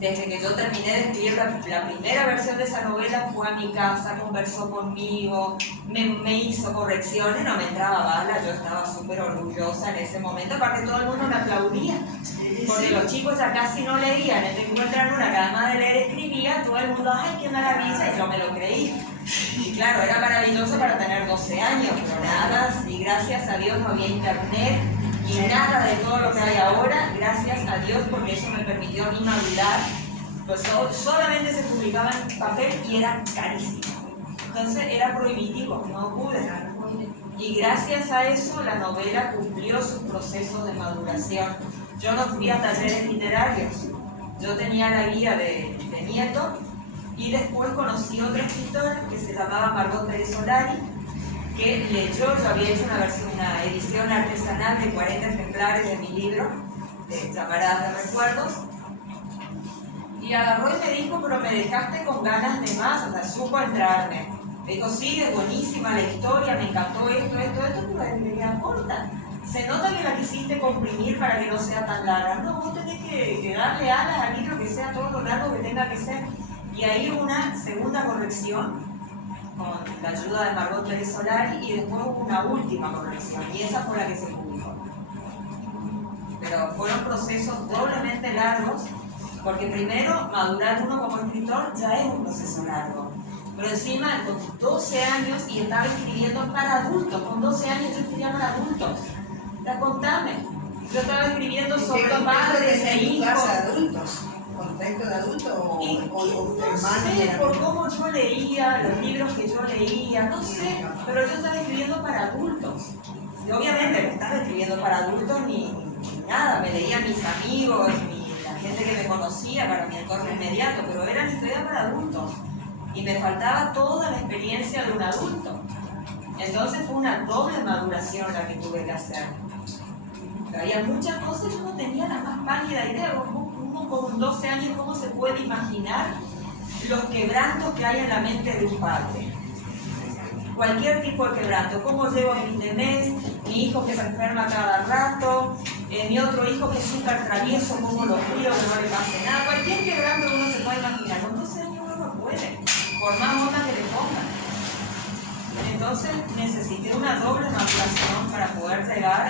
desde que yo terminé de escribir la primera versión de esa novela, fue a mi casa, conversó conmigo, me hizo correcciones, no me entraba bala, yo estaba súper orgullosa en ese momento, aparte todo el mundo me aplaudía, porque los chicos ya casi no leían, encuentran una que además de leer escribía, todo el mundo, ay, qué maravilla, y yo me lo creí. Y claro, era maravilloso para tener 12 años, pero nada, y gracias a Dios no había internet, y nada de todo lo que hay ahora, gracias a Dios, porque eso me permitió a mí madurar. Pues solamente se publicaba en papel y era carísimo. Entonces era prohibitivo, no pude. Y gracias a eso la novela cumplió sus procesos de maduración. Yo no fui a talleres literarios. Yo tenía la guía de Nieto y después conocí otra escritora que se llamaba Margot Pérez Solari, que leyó, yo había hecho una edición artesanal de 40 ejemplares de mi libro, de Llamaradas de Recuerdos, y agarró y me dijo, pero me dejaste con ganas de más, o sea, supo entrarme. Me dijo, sí, es buenísima la historia, me encantó esto, pero me queda corta. Se nota que la quisiste comprimir para que no sea tan larga. No, vos tenés que darle alas al libro, que sea todo lo largo que tenga que ser. Y ahí una segunda corrección, con la ayuda de Margot Pérez Solari, y después hubo una última corrección, y esa fue la que se publicó. Pero fueron procesos doblemente largos, porque primero, madurar uno como escritor ya es un proceso largo. Pero encima, con 12 años, y estaba escribiendo para adultos, con 12 años yo escribía para adultos. Ya contame, yo estaba escribiendo sobre padres e hijos. Adultos? ¿Contexto de adulto o no sé, por cómo yo leía, los libros que yo leía, no sé, pero yo estaba escribiendo para adultos. Y obviamente no estaba escribiendo para adultos ni nada, me leían mis amigos, la gente que me conocía para mi entorno inmediato, pero era una historia para adultos. Y me faltaba toda la experiencia de un adulto. Entonces fue una doble maduración la que tuve que hacer. Había muchas cosas que yo no tenía la más pálida idea. Uno con 12 años, ¿cómo se puede imaginar los quebrantos que hay en la mente de un padre? Cualquier tipo de quebranto, cómo llevo a fin de mes, mi hijo que se enferma cada rato, mi otro hijo que es súper travieso, como lo cuido, que no le pase nada. Cualquier quebranto uno se puede imaginar. Con 12 años uno no puede, por más onda que le pongan. Entonces necesité una doble maduración para poder llegar